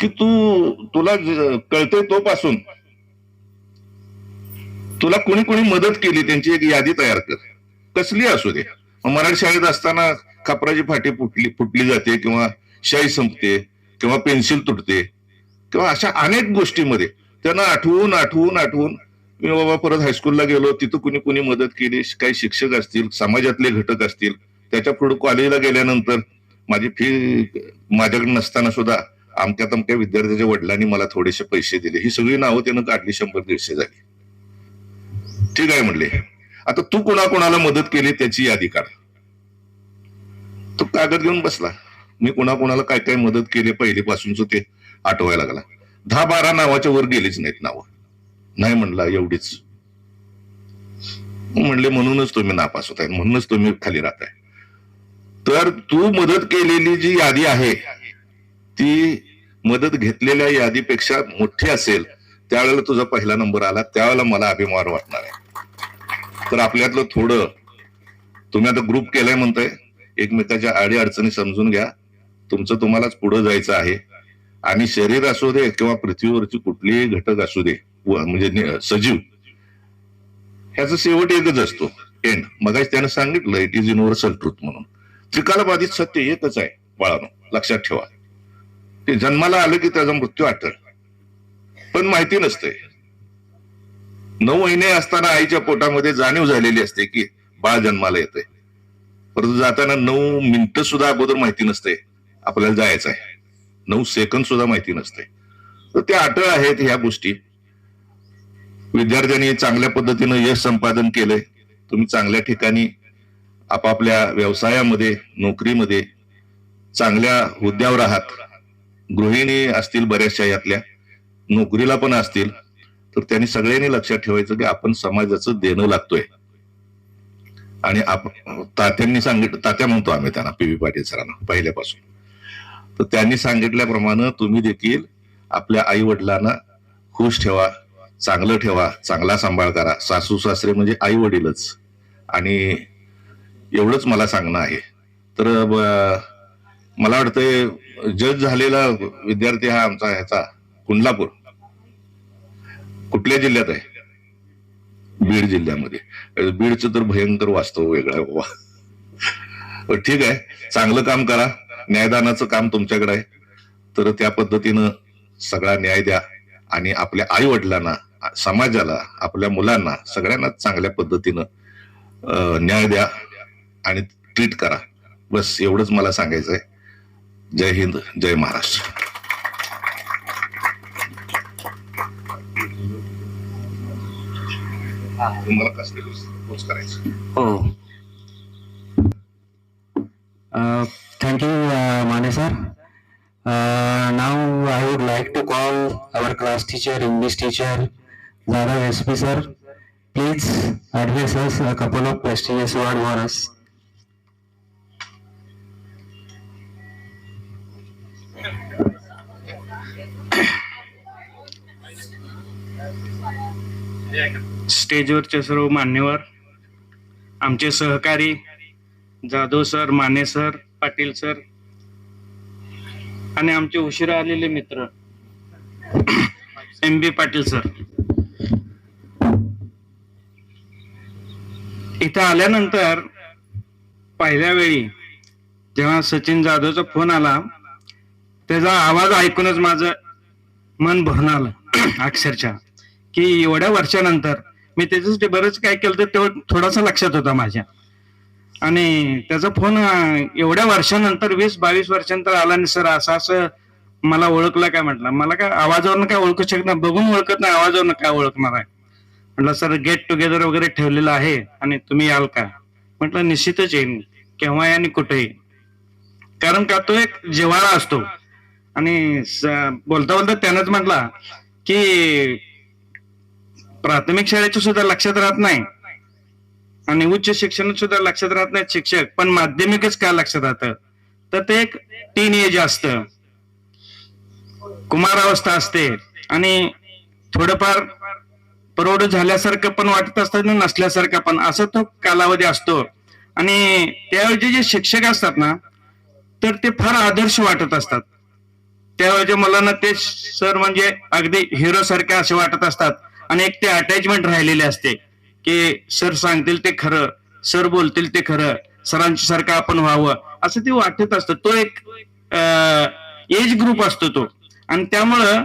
की तुला कळतंय तो पासून तुला कोणी कोणी मदत केली त्यांची एक यादी तयार कर, कसली असू दे. मराठी शाळेत असताना खापराची फाटी फुटली जाते किंवा शाई संपते किंवा पेन्सिल तुटते किंवा अशा अनेक गोष्टीमध्ये त्यांना आठवून आठवून आठवून मी बाबा परत हायस्कूलला गेलो, तिथं कुणी कुणी मदत केली, काही शिक्षक असतील, समाजातले घटक असतील. त्याच्या पुढे कॉलेजला गेल्यानंतर माझी फी माझ्याकडे नसताना सुद्धा अमक्या तमक्या विद्यार्थ्याच्या वडिलांनी मला थोडेसे पैसे दिले. ही सगळी नावं त्यानं काढली, 100-150 झाली. ठीक आहे म्हणले, आता तू कोणाकोणाला मदत केली त्याची यादी काढ. तो कागद घेऊन बसला, मी कोणाकोणाला काय काय मदत केली पहिलीपासूनच ते आठवायला लागला. 10-12 नावाच्या वर गेलीच नाहीत नावं. नाही म्हणला एवढीच. म्हणले म्हणूनच तुम्ही नापास होताय, म्हणूनच तुम्ही खाली राहताय. तर तू मदत केलेली जी यादी आहे ती मदत घेतलेल्या यादीपेक्षा मोठी असेल, त्यावेळेला तुझा पहिला नंबर आला, त्यावेळेला मला अभिमान वाटणार आहे. तर आपल्यातलं थोडं, तुम्ही आता ग्रुप केलाय म्हणताय, एकमेकाच्या आडी अडचणी समजून घ्या. तुमचं तुम्हालाच पुढे जायचं आहे आणि शरीर असू दे किंवा पृथ्वीवरची कुठलीही घटक असू दे, म्हणजे सजीव, ह्याचा शेवट एकच असतो, एंड. मगाच त्यानं सांगितलं इट इज युनिव्हर्सल ट्रूथ म्हणून. त्रिकालबाधित सत्य एकच आहे बाळानो, लक्षात ठेवा. ते जन्माला आलं की त्याचा मृत्यू आठल, पण माहिती नसते. 9 महिने असताना आईच्या पोटामध्ये जाणीव झालेली असते की बाळ जन्माला येतंय, परंतु जाताना 9 मिनिटं सुद्धा अगोदर माहिती नसते आपल्याला जायचं आहे, 9 सेकंद सुद्धा माहिती नसते. तर त्या अटळ आहेत ह्या गोष्टी. विद्यार्थ्यांनी चांगल्या पद्धतीनं यश संपादन केलंय. तुम्ही चांगल्या ठिकाणी आपापल्या व्यवसायामध्ये, नोकरीमध्ये चांगल्या हुद्द्यावर आहात. गृहिणी असतील बऱ्याचशा यातल्या, नोकरीला पण असतील. तर त्यांनी सगळ्यांनी लक्षात ठेवायचं की आपण समाजाचं देणं लागतोय. आणि तात्यांनी सांगितलं, तात्या म्हणतो आम्ही त्यांना, पी.व्ही. पाटील सरांना पहिल्यापासून. तर त्यांनी सांगितल्याप्रमाणे तुम्ही देखील आपल्या आई वडिलांना खुश ठेवा, चांगलं ठेवा, चांगला सांभाळ करा. सासू सासरे म्हणजे आई वडीलच, आणि एवढंच मला सांगणं आहे. तर मला वाटतंय जज झालेला विद्यार्थी हा आमचा ह्याचा कुंडलापूर, कुठल्या जिल्ह्यात आहे? बीड जिल्ह्यामध्ये. बीडचं तर भयंकर वास्तव वेगळं आहे बाबा. ठीक आहे, चांगलं काम करा, न्यायदानाचं काम तुमच्याकडे आहे. तर त्या पद्धतीनं सगळा न्याय द्या आणि आपल्या आई वडिलांना, समाजाला, आपल्या मुलांना, सगळ्यांना चांगल्या पद्धतीनं न्याय द्या आणि ट्रीट करा. बस एवढंच मला सांगायचं आहे. जय हिंद, जय महाराष्ट्र. तुम्हाला कसले पोच करायचं? Oh. Thank you, Mane sir. Now I would like to call our class teacher, English teacher, Zadav SP sir. Please address us a couple of prestigious words for us. स्टेजवरचे सर्व मान्यवर, आमचे सहकारी Jadhav sir, Mane sir, Patil sir आणि आमचे उशिरा आलेले मित्र MB पाटील सर. इथं आल्यानंतर पहिल्या वेळी जेव्हा सचिन जाधवचा फोन आला, त्याचा आवाज ऐकूनच माझं मन भरून आलं अक्षरशः, की एवढ्या वर्षानंतर मी त्याच्यासाठी बरंच काय केलं तर तेवढं थोडासा लक्षात होता माझ्या. आणि त्याचा फोन एवढ्या वर्षानंतर 20-22 वर्षानंतर आला, आणि सर असं असं मला ओळखलं काय म्हटलं. मला काय आवाजावरनं काय ओळखू शकणार, बघून ओळखत नाही, आवाजावरनं काय ओळखणार आहे म्हटलं. सर गेट टुगेदर वगैरे ठेवलेलं आहे आणि तुम्ही याल का म्हटलं. निश्चितच येईन, केव्हाही आणि कुठेही. कारण का तो एक जिव्हाळा असतो. आणि बोलता बोलता त्यानंच म्हटला की प्राथमिक शाळेचं सुद्धा लक्षात राहत नाही आणि उच्च शिक्षणात सुद्धा लक्षात राहत नाहीत शिक्षक, पण माध्यमिकच काय लक्षात राहतं. तर ते एक टीन एज असतं. कुमारावस्था असते आणि थोडंफार प्रौढ झाल्यासारखं पण वाटत असतं आणि नसल्यासारखं पण, असं तो कालावधी असतो. आणि त्यावेळेचे जे शिक्षक असतात ना, तर ते फार आदर्श वाटत असतात. त्यावेळेच्या मुलांना ते सर म्हणजे अगदी हिरो सारखे असे वाटत असतात. आणि एक ते अटॅचमेंट राहिलेले असते की सर सांगतील ते खरं, सर बोलतील ते खरं, सरांच्या सारखं आपण व्हावं असं ते वाटत असतं. तो एक एज ग्रुप असतो तो, आणि त्यामुळं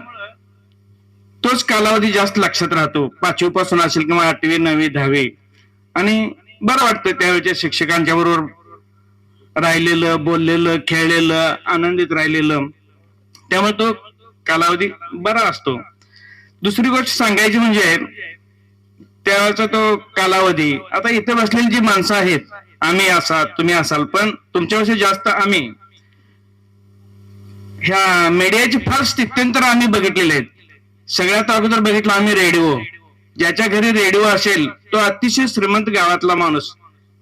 तोच कालावधी जास्त लक्षात राहतो. 5वी पासून असेल किंवा 8वी 9वी 10वी. आणि बरं वाटतं त्यावेळेच्या शिक्षकांच्या बरोबर राहिलेलं, बोललेलं, खेळलेलं, आनंदित राहिलेलं. त्यामुळे तो कालावधी बरा असतो. दुसरी गोष्ट सांगायची म्हणजे त्यावेळेचा तो कालावधी, आता इथे बसलेली जी माणसं आहेत, आम्ही असाल तुम्ही असाल, पण तुमच्यापेक्षा जास्त आम्ही ह्या मीडियाची फार स्थित्यंतर आम्ही बघितलेले आहेत. सगळ्यात अगोदर बघितलं आम्ही रेडिओ. ज्याच्या घरी रेडिओ असेल तो अतिशय श्रीमंत गावातला माणूस.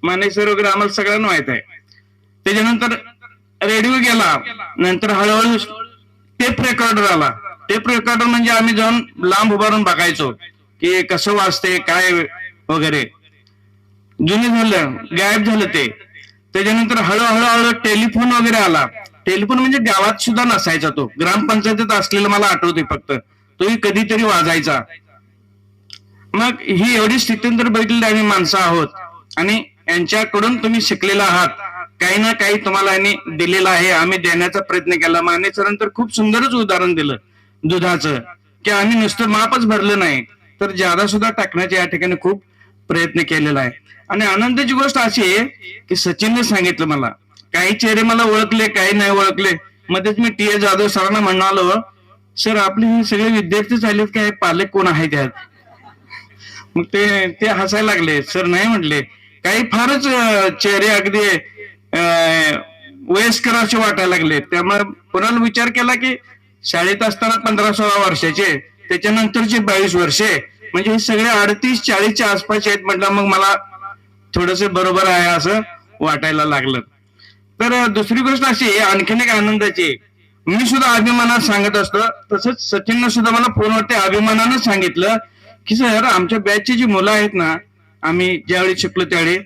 मानेसर वगैरे आम्हाला सगळ्यांना माहित आहे. त्याच्यानंतर रेडिओ गेला, नंतर हळूहळू टेप रेकॉर्डर आला. टेप रेकॉर्डर म्हणजे आम्ही जाऊन लांब उभारून बघायचो की कसं वाजते काय वगैरे. जुने झालं, गायब झालं ते. त्याच्यानंतर हळूहळू टेलिफोन वगैरे आला. टेलिफोन म्हणजे गावात सुद्धा नसायचा तो, ग्रामपंचायतीत असलेलं मला आठवते फक्त, तोही कधीतरी वाजायचा. मग ही एवढी स्थित्यंतर बघितलेली आम्ही माणसं आहोत आणि यांच्याकडून तुम्ही शिकलेला आहात. काही ना काही तुम्हाला यांनी दिलेलं आहे, आम्ही देण्याचा प्रयत्न केला. माने सरांतर खूप सुंदरच उदाहरण दिलं दुधाचं, की आम्ही नुसतं मापच भरलं नाही तर जादा सुद्धा टाकण्याचा या ठिकाणी खूप प्रयत्न केलेला आहे. आणि आनंदाची गोष्ट अशी आहे की सचिनने सांगितलं मला, काही चेहरे मला ओळखले, काही नाही ओळखले. मध्येच मी टी. ए. जाधव सरांना म्हणालो, सर आपले हे सगळे विद्यार्थी चालेत काय, पालक कोण आहेत त्यात? मग ते हसायला लागले. सर नाही म्हटले, काही फारच चेहरे अगदी वयस्कर असे वाटायला लागले. त्यामुळे पुन्हा विचार केला की शाळेत असताना 15-16 वर्षाचे, त्याच्यानंतरचे 22 वर्षे, म्हणजे हे सगळे 38-40च्या आसपास आहेत. म्हटलं मग मला थोडस बरोबर आहे असं वाटायला लागलं. तर दुसरी गोष्ट अशी आणखीन एक आनंदाची, मी सुद्धा अभिमानात सांगत असतो, तसंच सचिननं सुद्धा मला फोनवरती अभिमानानं सांगितलं की सर आमच्या बॅचची जी मुलं आहेत ना, आम्ही ज्यावेळी शिकलो त्यावेळी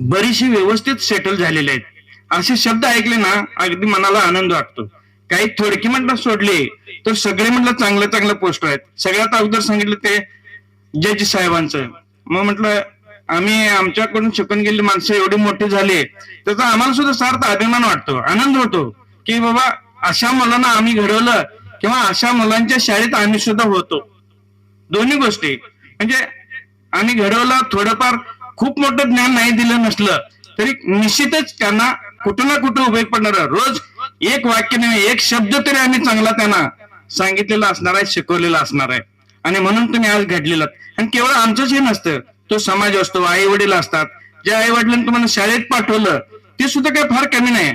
बरीचशी व्यवस्थित सेटल झालेले आहेत. असे शब्द ऐकले ना अगदी मनाला आनंद वाटतो. काही थोडकी म्हटलं सोडले तर सगळे म्हटलं चांगलं चांगलं पोस्ट आहेत. सगळ्यात अगोदर सांगितलं ते जज साहेबांचं. मग म्हटलं आम्ही आमच्याकडून शिकून गेलेली माणसं एवढी मोठी झाली, त्याचा आम्हाला सुद्धा सार्थ अभिमान वाटतो, आनंद होतो की बाबा अशा मुलांना आम्ही घडवलं किंवा अशा मुलांच्या शाळेत आम्ही सुद्धा होतो. दोन्ही गोष्टी म्हणजे आम्ही घडवलं. थोडंफार खूप मोठं ज्ञान नाही दिलं नसलं तरी निश्चितच त्यांना कुठं ना कुठं उपयोग पडणार. रोज एक वाक्य नाही, एक शब्द तरी आम्ही चांगला त्यांना सांगितलेला असणार आहे, शिकवलेला असणार आहे. आणि म्हणून तुम्ही आज घडलेला. आणि केवळ आमचंच हे नसतं, तो समाज असतो, आई वडील असतात. ज्या आई वडिलांनी तुम्हाला शाळेत पाठवलं ते सुद्धा काही फार कमी नाही.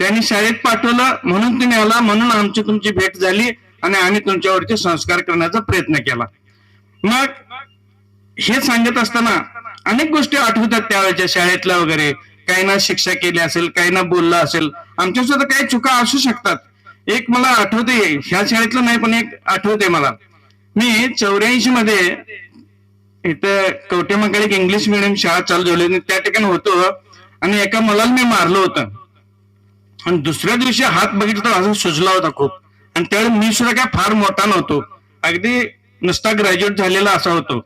त्यांनी शाळेत पाठवलं म्हणून तुम्ही आला, म्हणून आमची तुमची भेट झाली आणि आम्ही तुमच्यावरचे संस्कार करण्याचा प्रयत्न केला. मग हे सांगत असताना अनेक गोष्टी आठवतात त्यावेळेच्या शाळेतल्या वगैरे. काही ना शिक्षा केली असेल, काही ना बोललं असेल, आमच्या सुद्धा काही चुका असू शकतात. एक मला आठवते, ह्या शाळेतलं नाही पण एक आठवते मला. मी 84 मध्ये इथं कवटेमंकाळी एक इंग्लिश मिडियम शाळा चालू झाली, त्या ठिकाणी होतो आणि एका मुलाला मी मारलं होतं. आणि दुसऱ्या दिवशी हात बघितला तर असं सुजला होता खूप. आणि त्यावेळी मी सुद्धा काय फार मोठा नव्हतो, अगदी नुसता ग्रॅज्युएट झालेला असा होतो.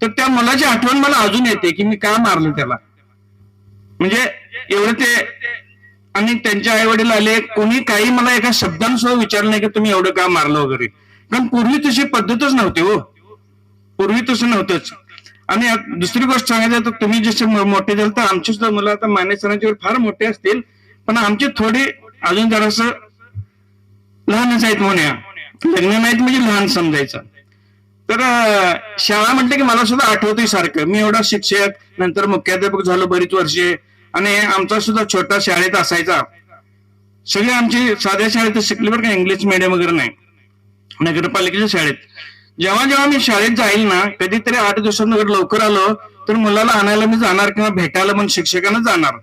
तर त्या मुलाची आठवण मला अजून येते की मी का मारलं त्याला. म्हणजे एवढं ते. आणि त्यांचे आई वडील आले, कोणी काही मला एका शब्दांसह विचारलं नाही की तुम्ही एवढं का मारलं वगैरे. कारण पूर्वी तशी पद्धतच नव्हती हो, पूर्वी तसं नव्हतंच. आणि दुसरी गोष्ट सांगायचं तर तुम्ही जसे मोठे झाले तर आमची सुद्धा मुलं आता माने सरांच्यावर फार मोठे असतील, पण आमचे थोडे अजून जरासं लहानच आहेत म्हणूया. लग्न नाहीत म्हणजे लहान समजायचं. तर शाळा म्हटलं की मला सुद्धा आठवतंय सारखं. मी एवढा शिक्षक, नंतर मुख्याध्यापक झालो बरीच वर्षे. आणि आमचा सुद्धा छोटा शाळेत असायचा. सगळे आमची साध्या शाळेत शिकले बरं का, इंग्लिश मिडियम वगैरे नाही, नगरपालिकेच्या शाळेत. जेव्हा जेव्हा मी शाळेत जाईल ना, कधीतरी 8 दिवसांवर लवकर आलो तर मुलाला आणायला मी जाणार किंवा भेटायला पण शिक्षकांना जाणार.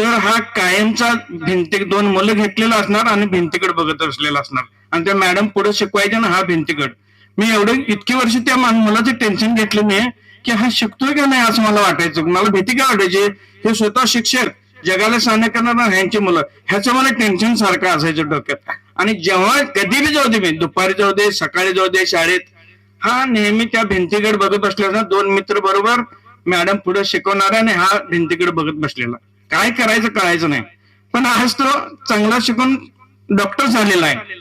तर हा कायमचा भिंती, 2 मुलं घेतलेला असणार आणि भिंतीकडे बघत असलेला असणार, आणि त्या मॅडम पुढे शिकवायच्या ना हा भिंतीकड. मी इतकी वर्ष त्या मुलाचे टेन्शन घेतले मी की हा शिकतोय का नाही असं मला वाटायचं. मला भीती काय वाटायची, हे स्वतः शिक्षक, जगाला सामना करणार ह्यांची मुलं, ह्याचं मला टेन्शन सारखं असायचं डोक्यात. आणि जेव्हा कधी बी जाऊ दे, मी दुपारी जाऊ दे, सकाळी जाऊ दे शाळेत, हा नेहमी त्या भिंतीकडे बघत बसलेला. 2 मित्र बरोबर, मॅडम पुढे शिकवणारे आणि हा भिंतीकडे बघत बसलेला. काय करायचं कळायचं नाही. पण आज तो चांगला शिकून डॉक्टर झालेला आहे.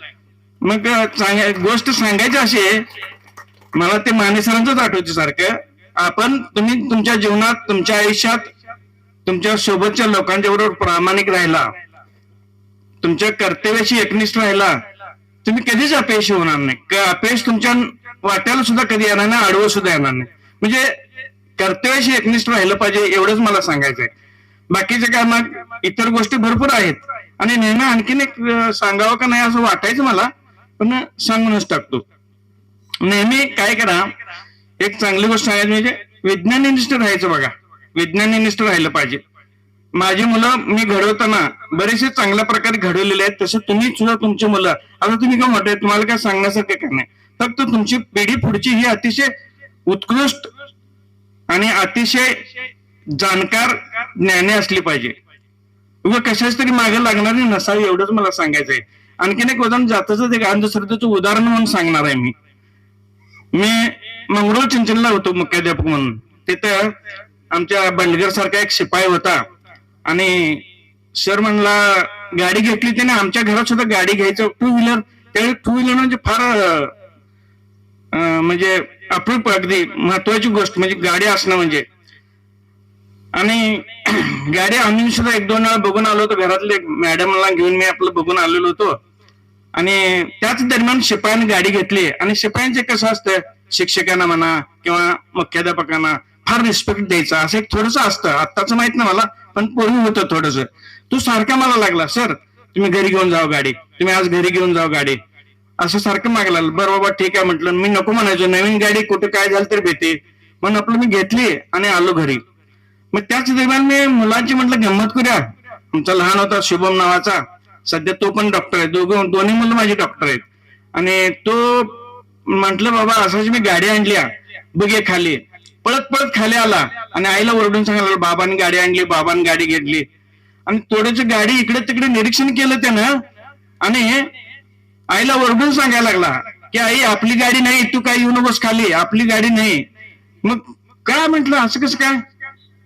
मग गोष्ट सांगायची अशी आहे, मला ते माने सरांचंच आठवते सारखं. तुम्ही तुमच्या जीवनात, तुमच्या आयुष्यात, तुमच्या सोबतच्या लोकांच्या बरोबर प्रामाणिक राहिला, तुमच्या कर्तव्याशी एकनिष्ठ राहिला, तुम्ही कधीच अपयशी होणार नाही. अपयश तुमच्या वाट्याला सुद्धा कधी येणार नाही, आडवं सुद्धा येणार नाही. म्हणजे कर्तव्याशी एकनिष्ठ राहिलं पाहिजे, एवढंच मला सांगायचंय. बाकीचे काय मग इतर गोष्टी भरपूर आहेत, आणि नेहमी आणखीन एक सांगावं का नाही असं वाटायचं मला, पण सांगूनच टाकतो. नेहमी काय करा, एक चांगली गोष्ट सांगायची म्हणजे विज्ञानिनिष्ठ राहायचं. बघा, विज्ञानिनिष्ठ राहिलं पाहिजे. माझी मुलं मी घडवताना बरेचसे चांगल्या प्रकारे घडवलेले आहेत, तसं तुम्ही सुद्धा तुमची मुलं, आता तुम्ही काय मोठे, तुम्हाला काय सांगण्यासारखं काय नाही, फक्त तुमची पिढी पुढची ही अतिशय उत्कृष्ट आणि अतिशय जाणकार, ज्ञानी असली पाहिजे. उगा कशाच तरी मागे लागणारी नसावी, एवढंच मला सांगायचंय. आणखीन एक उदाहरण, जाताच एक अंधश्रद्धेचं उदाहरण म्हणून सांगणार आहे. मी मंगरूळ चिंचणला होतो मुख्याध्यापक म्हणून. तिथं आमच्या बंडगर सारखा एक शिपाई होता, आणि सर म्हणला गाडी घेतली त्याने. आमच्या घरात सुद्धा गाडी घ्यायचं, 2 व्हीलर. त्यावेळी 2 व्हीलर म्हणजे फार म्हणजे अप्रूप, अगदी महत्वाची गोष्ट म्हणजे गाडी असणं म्हणजे. आणि गाडी आम्ही सुद्धा 1-2 वेळा बघून आलो होतो. घरातले मॅडमला घेऊन मी आपलं बघून आलेलो होतो. आणि त्याच दरम्यान शिपायाने गाडी घेतली. आणि शिपायांचे कसं असतं, शिक्षकांना म्हणा किंवा मुख्याध्यापकांना फार रिस्पेक्ट द्यायचा, असं एक थोडस असतं. आत्ताच माहित नाही मला, पण पूर्वी होतं थोडस. तो सारखा मला लागला, सर तुम्ही घरी घेऊन जाऊ गाडी, तुम्ही आज घरी घेऊन जाऊ गाडी, असं सारखं मागला. बरं बाबा ठीक आहे म्हटलं. मी नको म्हणायचो, नवीन गाडी कुठं काय झालं तर भेटे म्हणून आपलं मी घेतली आणि आलो घरी. मग त्याच दरम्यान मी मुलांची म्हटलं गंमत करूया. आमचा लहान होता शुभम नावाचा, सध्या तो पण डॉक्टर आहे. दोन्ही मुलं माझी डॉक्टर आहेत. आणि तो म्हटलं बाबा असंच मी गाडी आणली, बघे खाली. पळत पळत खाली आला आणि आईला ओरडून सांगायला, बाबांनी गाडी आणली, बाबांनी गाडी घेतली. आणि थोडंच गाडी इकडे तिकडे निरीक्षण केलं त्यानं, आणि आईला ओरडून सांगायला लागला की आई आपली गाडी नाही, तू काय येऊ नकोस खाली, आपली गाडी नाही. मग काय म्हटलं, असं कसं काय?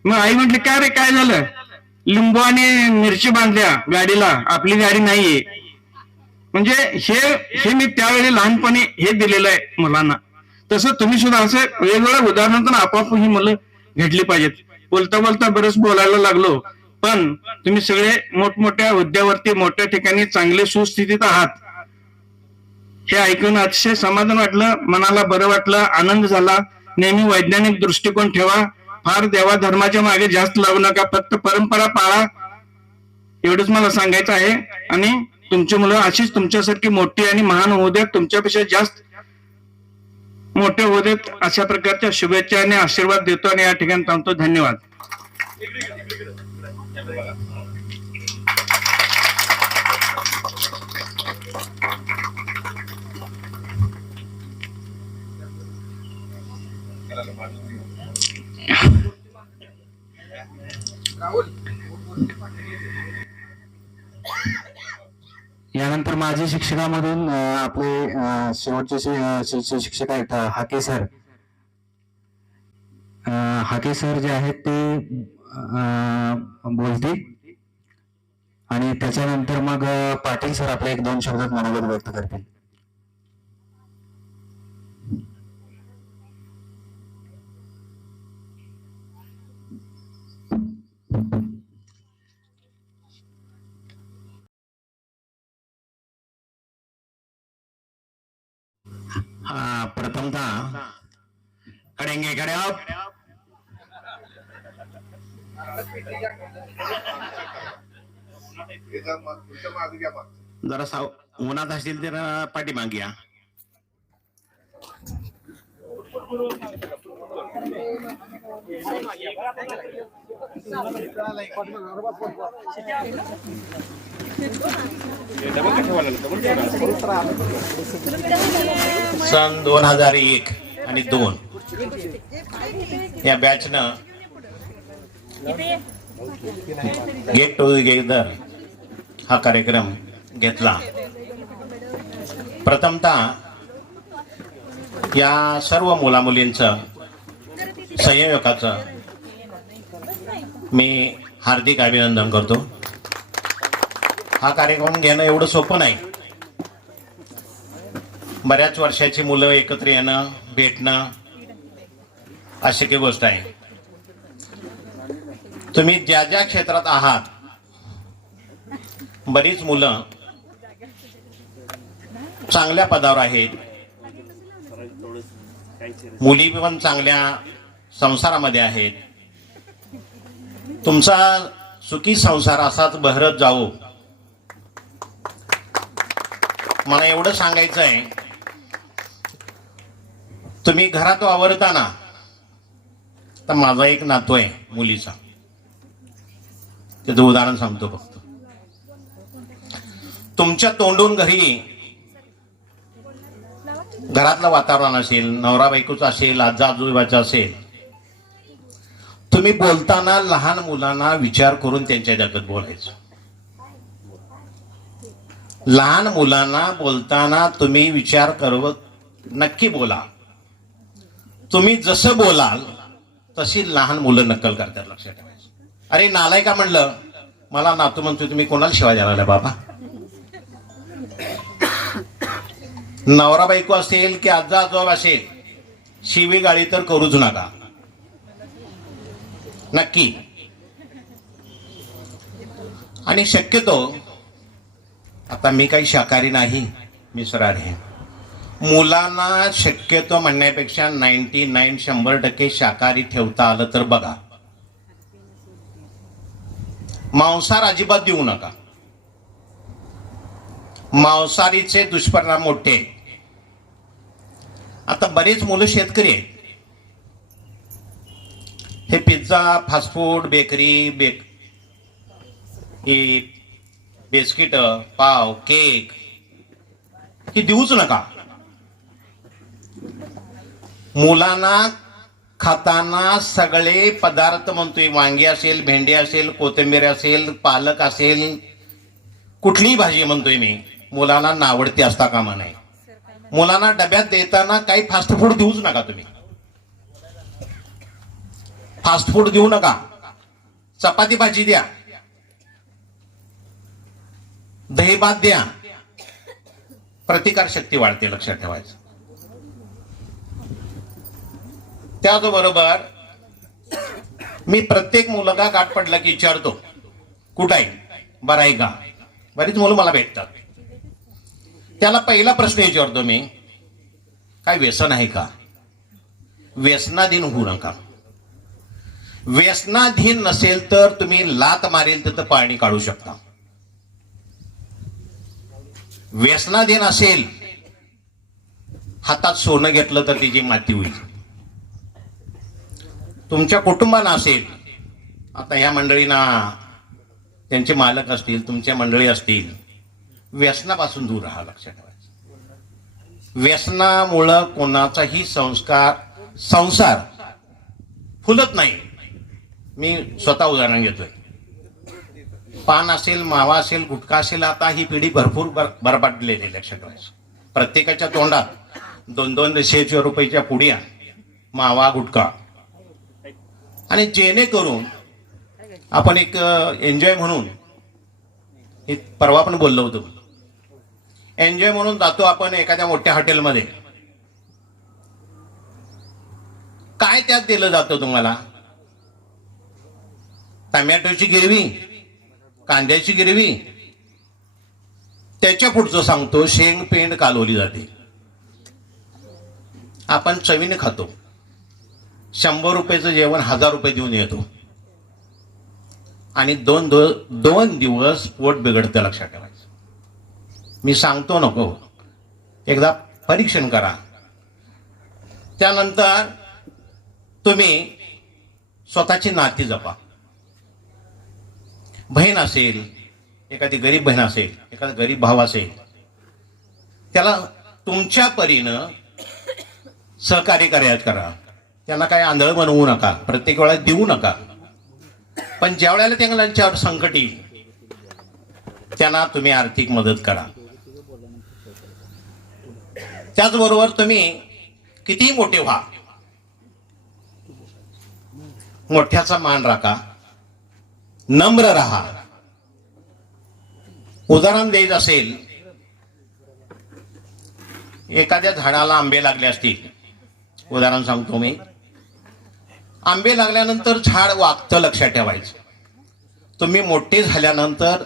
मग आई म्हटली काय रे काय झालं? लिंबू आणि मिरची बांधल्या गाडीला, आपली गाडी नाहीये. म्हणजे हे मी त्यावेळी लहानपणी हे दिलेलं आहे मुलांना. तसं तुम्ही सुद्धा असं वेगवेगळ्या उदाहरणातून आपोआप ही मुलं घडली पाहिजेत. बोलता बोलता बरंच बोलायला लागलो, पण तुम्ही सगळे मोठमोठ्या हुद्द्यावरती, मोठ्या ठिकाणी चांगले सुस्थितीत आहात. हे ऐकून अतिशय समाधान वाटलं, मनाला बरं वाटलं, आनंद झाला. नेहमी वैज्ञानिक दृष्टिकोन ठेवा, फार देवा धर्माच्या मागे जास्त लागू नका, फक्त परंपरा पाळा, एवढंच मला सांगायचं आहे. आणि तुमची मुलं अशीच तुमच्यासारखी मोठी आणि महान होऊ देत, तुमच्यापेक्षा जास्त मोठे होऊ देत, अशा प्रकारच्या शुभेच्छा आणि आशीर्वाद देतो आणि या ठिकाणी थांबतो. धन्यवाद. यानंतर माझे शिक्षकामधून आपले शेवटचे शिक्षक आहेत हाके सर. हाके सर जे आहेत ते बोलतील, आणि त्याच्यानंतर मग पाटील सर आपले 1-2 शब्दात मनोगत व्यक्त करतील. प्रथमतः करेंगे खड़े आप. जरा उन्हात असतील तर पाठीमागे या. सन 2001 आणि 2 या बॅचनं गेट टुगेदर हा कार्यक्रम घेतला. प्रथमतः या सर्व मुलामुलींचं संयोजकाचं मी हार्दिक अभिनंदन करतो. हा कार्यक्रम घेणं एवढं सोपं नाही. बऱ्याच वर्षाची मुलं एकत्र येणं, भेटणं अशी गोष्ट आहे. तुम्ही ज्या ज्या क्षेत्रात आहात, बरीच मुलं चांगल्या पदावर आहेत, मुली पण चांगल्या संसारामध्ये आहेत. तुमचा सुखी संसार असाच बहरत जावो. मला एवढं सांगायचं आहे, तुम्ही घरात वावरताना, तर माझा एक नातू आहे मुलीचा, त्याचं उदाहरण सांगतो फक्त. तुमच्या तोंडून घरातलं वातावरण असेल, नवरा बायकोचं असेल, आजा आजोबाचं असेल, तुम्ही बोलताना लहान मुलांना विचार करून त्यांच्या जगात बोलायचं. लहान मुलांना बोलताना तुम्ही विचार करत नक्की बोला. तुम्ही जसं बोलाल तशी लहान मुलं नक्कल करतात, लक्षात ठेवायचं. अरे नालाय का म्हणलं, मला नातू म्हणतोय, तुम्ही कोणाला शिवाय द्यायला बाबा? नवरा बायको असेल की आजा आजोबा असेल, शिवी गाळी तर करूच नका, नक्की. आणि शक्यतो, आता मी काही शाकाहारी नाही, मी सरार आहे. मुलांना शक्यतो म्हणण्यापेक्षा 99% शाकाहारी ठेवता आलं तर बघा. मांसाहार अजिबात देऊ नका. मांसाहारीचे दुष्परिणाम मोठे. आता बरेच मुलं शेतकरी आहेत. हे पिझ्झा, फास्टफूड, बेकरी, बिस्किट, पाव, केक हे देऊच नका. मुलांना खाताना सगळे पदार्थ म्हणतोय, वांगी असेल, भेंडी असेल, कोथिंबीर असेल, पालक असेल, कुठलीही भाजी म्हणतोय मी, मुलांना नावडती असता कामा नये. मुलांना डब्यात देताना काही फास्ट फूड देऊच नका. तुम्ही फास्ट फूड देऊ नका. चपाती भाजी द्या, दही भात द्या, प्रतिकार शक्ती वाढते, लक्षात ठेवायचं. त्याचबरोबर मी प्रत्येक मुलगा गाठ पडला की विचारतो, कुठं आहे, बरं आहे का? बरीच मुलं मला भेटतात. त्याला पहिला प्रश्न विचारतो मी, काय व्यसन आहे का? व्यसनाधीन होऊ नका. व्यसनाधीन नसेल तर तुम्ही लात मारेल तर पाणी काढू शकता. व्यसनाधीन असेल, हातात सोनं घेतलं तर तिची माती होईल. तुमच्या कुटुंबानं असेल, आता ह्या मंडळींना त्यांचे मालक असतील, तुमच्या मंडळी असतील, व्यसनापासून दूर राहा, लक्षात ठेवायचं. व्यसनामुळं कोणाचाही संसार फुलत नाही. मी स्वतः उदाहरण घेतोय. पान असेल, मावा असेल, गुटखा असेल, आता ही पिढी भरपूर बरबाडलेली, लक्षात ठेवायचं. प्रत्येकाच्या तोंडात 200 रुपयाच्या पुड्या, मावा, गुटखा. आणि जेणेकरून आपण एक एन्जॉय म्हणून, परवा पण बोललो होतो, एन्जॉय म्हणून जातो आपण एखाद्या मोठ्या हॉटेलमध्ये. काय त्यात दिलं जातं तुम्हाला? टमॅटोची गिरवी, कांद्याची गिरवी, त्याच्या पुढचं सांगतो, शेंग पेंड कालवली जाते. आपण चवीने खातो. 100 रुपयाचं जेवण 1000 रुपये देऊन येतो आणि दोन दिवस पोट बिघडतं, लक्षात ठेवायचं. मी सांगतो नको, एकदा परीक्षण करा. त्यानंतर तुम्ही स्वतःची नाती जपा. बहीण असेल, एखादी गरीब बहीण असेल, एखादा गरीब भाव असेल, त्याला तुमच्या परीनं सहकार्य करायचं करा. त्यांना काय आंधळ बनवू नका, प्रत्येक वेळा देऊ नका. पण ज्या वेळेला त्यांच्यावर संकट येईल त्यांना तुम्ही आर्थिक मदत करा. त्याचबरोबर तुम्ही कितीही मोठे व्हा, मोठ्याचा मान राखा, नम्र राहा. उदाहरण द्यायचं असेल, एखाद्या झाडाला आंबे लागले असतील, उदाहरण सांगतो मी. आंबे लागल्यानंतर झाड वागतं, लक्षात ठेवायचं. तुम्ही मोठे झाल्यानंतर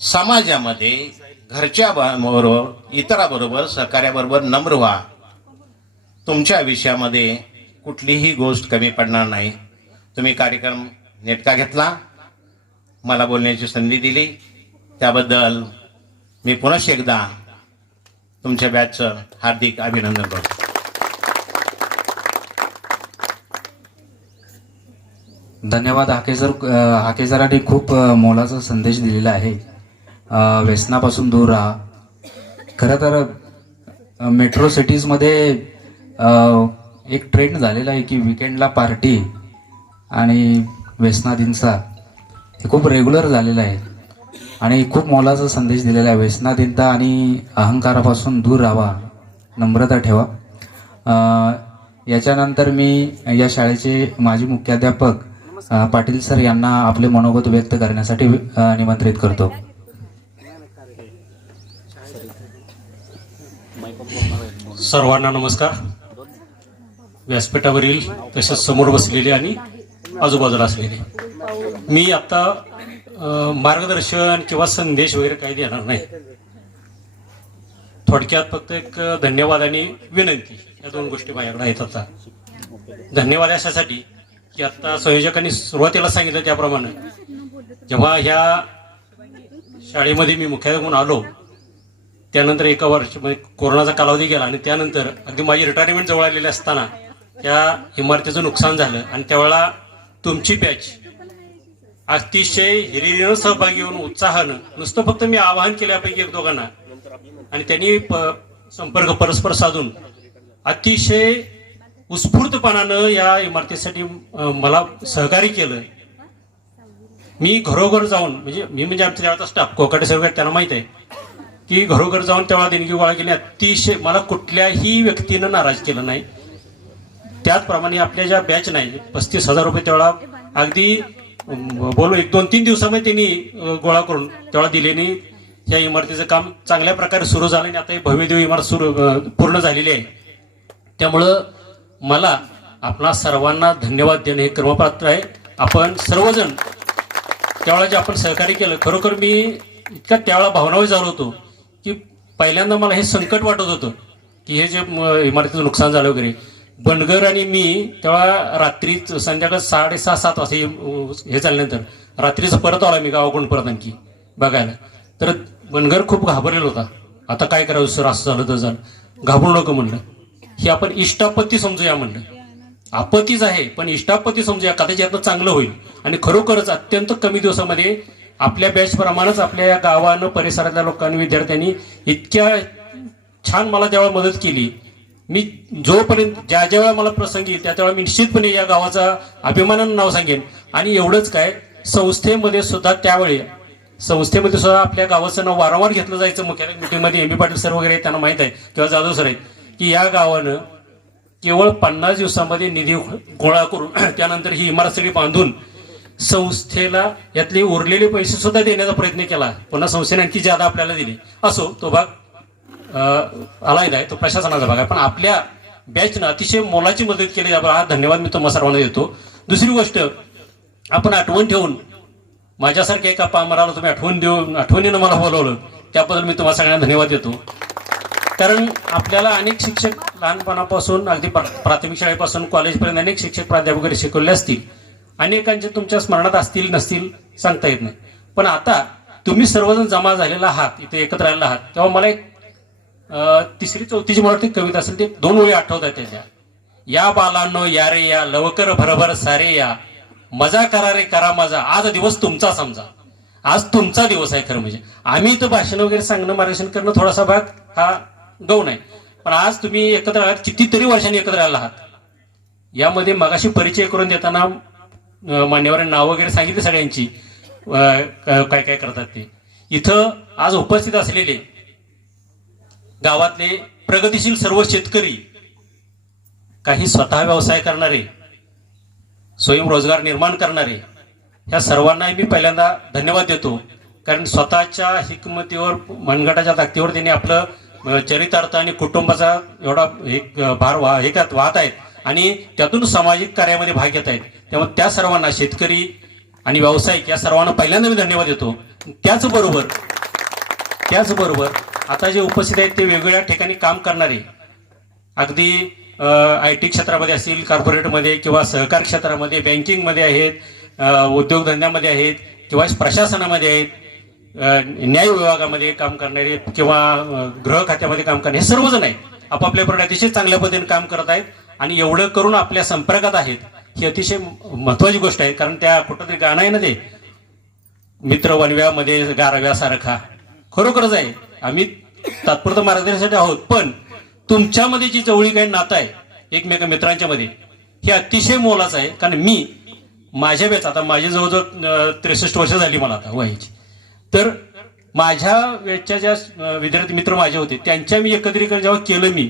समाजामध्ये घरच्या बरोबर, इतराबरोबर, सहकार्याबरोबर नम्र व्हा. तुमच्या आयुष्यामध्ये कुठलीही गोष्ट कमी पडणार नाही. तुम्ही कार्यक्रम नेटका घेतला, मला बोलण्याची संधी दिली, त्याबद्दल मी पुनश्च एकदा तुमच्या बॅचचं हार्दिक अभिनंदन करतो. धन्यवाद हाकेसरांनी खूप मोलाचा संदेश दिलेला आहे. व्यसनापासून दूर राहा. खरं तर मेट्रो सिटीजमध्ये एक ट्रेंड झालेला आहे की विकेंडला पार्टी आणि व्यसनाधीनचा हे खूप रेग्युलर झालेलं आहे आणि खूप मोलाचा संदेश दिलेला आहे. व्यसनाधीनता आणि अहंकारापासून दूर राहावा, नम्रता ठेवा. याच्यानंतर मी या शाळेचे माजी मुख्याध्यापक पाटील सर यांना आपले मनोगत व्यक्त करण्यासाठी निमंत्रित करतो. सर्वांना नमस्कार. व्यासपीठावरील तसेच समोर बसलेले आणि आजूबाजूला असलेले, मी आता मार्गदर्शन किंवा संदेश वगैरे काही देणार नाही. थोडक्यात फक्त एक धन्यवाद आणि विनंती या दोन गोष्टी माझ्याकडे आहेत. आता धन्यवाद अशासाठी की आता संयोजकांनी सुरुवातीला सांगितलं त्याप्रमाणे जेव्हा ह्या शाळेमध्ये मी मुख्याध्यापक म्हणून आलो, त्यानंतर एका वर्ष म्हणजे कोरोनाचा कालावधी गेला आणि त्यानंतर अगदी माझी रिटायरमेंट जवळ आलेली असताना त्या इमारतीचं नुकसान झालं आणि त्यावेळेला तुमची बॅच अतिशय हिरिरीनं सहभागी होऊन उत्साहानं, नुसतं फक्त मी आवाहन केल्यापैकी एक दोघांना, आणि त्यांनी संपर्क परस्पर साधून अतिशय उत्स्फूर्तपणानं या इमारतीसाठी मला सहकार्य केलं. मी घरोघर जाऊन म्हणजे आमच्या त्यावेळेचा स्टाफ कोकाटे सर त्यांना माहित आहे की घरोघर जाऊन तेव्हा देणगी गोळा केली. अतिशय मला कुठल्याही व्यक्तीनं नाराज केलं नाही. त्याचप्रमाणे आपल्या ज्या बॅच नाही 35,000 रुपये त्यावेळा अगदी बोलू 1-2-3 दिवसामध्ये त्यांनी गोळा करून त्यावेळा दिलेनी या इमारतीचं काम चांगल्या प्रकारे सुरू झालं आणि आता ही भव्यदेव इमारत पूर्ण झालेली आहे. त्यामुळं मला आपणा सर्वांना धन्यवाद देणं हे कर्मपात्र आहे. आपण सर्वजण त्यावेळेला जे आपण सहकार्य केलं, खरोखर मी इतका त्यावेळेला भावनावी झालो होतो की पहिल्यांदा मला हे संकट वाटत होतं की हे जे इमारतीचं नुकसान झालं वगैरे. बनगर आणि मी तेव्हा रात्री संध्याकाळ 6:30-7 वाजता हे झाल्यानंतर रात्रीचं परत आलो मी गावाकडून परत आणखी बघायला. तर बनगर खूप घाबरलेला होता. आता काय करावं सर, असं झालं तर झालं. घाबरू नको म्हणलं. ही आपण इष्टापत्ती समजूया म्हणलं. आपत्तीच आहे पण इष्टापत्ती समजूया, कदाचित यातनं चांगलं होईल. आणि खरोखरच अत्यंत कमी दिवसामध्ये आपल्या बॅच प्रमाणेच आपल्या या गावानं, परिसरातल्या लोकांनी, विद्यार्थ्यांनी इतक्या छान मला त्यावेळेला मदत केली. मी जोपर्यंत ज्या वेळा मला प्रसंग येईल त्या त्यावेळेला मी निश्चितपणे या गावाचा अभिमानानं नाव सांगेन. आणि एवढंच काय, संस्थेमध्ये सुद्धा सुद्धा आपल्या गावाचं नाव वारंवार घेतलं जायचं. मुख्यालय मीटिंगमध्ये MB पाटील सर वगैरे त्यांना माहित आहे किंवा जाधव सर आहेत की या गावानं केवळ 50 दिवसामध्ये निधी गोळा करून त्यानंतर ही इमारत सगळी बांधून संस्थेला यातले उरलेले पैसे सुद्धा देण्याचा प्रयत्न केला. पुन्हा संस्थेने आणखी ज्यादा आपल्याला दिली. असो, तो भाग आलायदा आहे, तो प्रशासनाचा भाग आहे. पण आपल्या बॅचनं अतिशय मोलाची मदत केली, हा धन्यवाद मी तुम्हाला सर्वांना देतो. दुसरी गोष्ट, आपण आठवण ठेवून माझ्यासारख्या एका पामराला तुम्ही आठवणीनं मला बोलवलं, त्याबद्दल मी तुम्हाला सगळ्यांना धन्यवाद देतो. कारण आपल्याला अनेक शिक्षक लहानपणापासून अगदी प्राथमिक शाळेपासून कॉलेजपर्यंत अनेक शिक्षक प्राध्यापक वगैरे शिकवले असतील. अनेकांचे तुमच्या स्मरणात असतील नसतील सांगता येत नाही. पण आता तुम्ही सर्वजण जमा झालेला आहात, इथे एकत्र आलेला आहात, तेव्हा मला एक 3री-4थीची मला वाटते कविता असेल, ते 2 ओळी आठवतात त्याच्या. या बालांनो या रे या, लवकर भरभर सारे या, मजा करा रे करा मजा, आज दिवस तुमचा समजा, आज तुमचा दिवस आहे. खरं म्हणजे आम्ही तर भाषण वगैरे सांगणं मार्गदर्शन करणं थोडासा भाग हा गौण आहे, पण आज तुम्ही एकत्र आहात, कितीतरी वर्षांनी एकत्र आला आहात. यामध्ये मगाशी परिचय करून देताना मान्यवरांनी नाव वगैरे सांगितले सगळ्यांची, काय काय करतात ते. इथं आज उपस्थित असलेले गावातले प्रगतीशील सर्व शेतकरी, काही स्वतः व्यवसाय करणारे, स्वयंरोजगार निर्माण करणारे, ह्या सर्वांना मी पहिल्यांदा धन्यवाद देतो. कारण स्वतःच्या हिकमतीवर, मनगटाच्या ताकदीवर त्यांनी आपलं चरितार्थ आणि कुटुंबाचा एवढा एक भार वाहत आहेत आणि त्यातून सामाजिक कार्यामध्ये भाग घेत आहेत. त्यामुळे त्या सर्वांना, शेतकरी आणि व्यावसायिक या सर्वांना पहिल्यांदा मी धन्यवाद देतो. त्याचबरोबर आता जे उपस्थित आहेत ते वेगवेगळ्या ठिकाणी काम करणारे, अगदी IT क्षेत्रामध्ये असतील, कॉर्पोरेटमध्ये किंवा सहकार क्षेत्रामध्ये, बँकिंगमध्ये आहेत, उद्योगधंद्यामध्ये आहेत किंवा प्रशासनामध्ये आहेत, न्याय विभागामध्ये काम करणारे किंवा गृह खात्यामध्ये काम करणारे, हे सर्वजण आहेत. आपापल्याप्रमाणे अतिशय चांगल्या पद्धतीने काम करत आहेत आणि एवढं करून आपल्या संपर्कात आहेत, ही अतिशय महत्वाची गोष्ट आहे. कारण त्या कुठंतरी गाणं आहे ना, ते मित्र वनव्यामध्ये गारव्यासारखा, खरोखरच आहे. आम्ही तात्पुरतं मार्गदर्शनासाठी आहोत, पण तुमच्यामध्ये जी जवळीक आहे, नातं आहे एकमेका मित्रांच्या मध्ये, हे अतिशय मोलाचं आहे. कारण मी माझ्या वेळेस, आता माझी जवळजवळ 63 वर्ष झाली मला आता वयाची, तर माझ्या वेळच्या ज्या विद्यार्थी मित्र माझे होते त्यांच्या मी एकत्रीकरण जेव्हा केलं, मी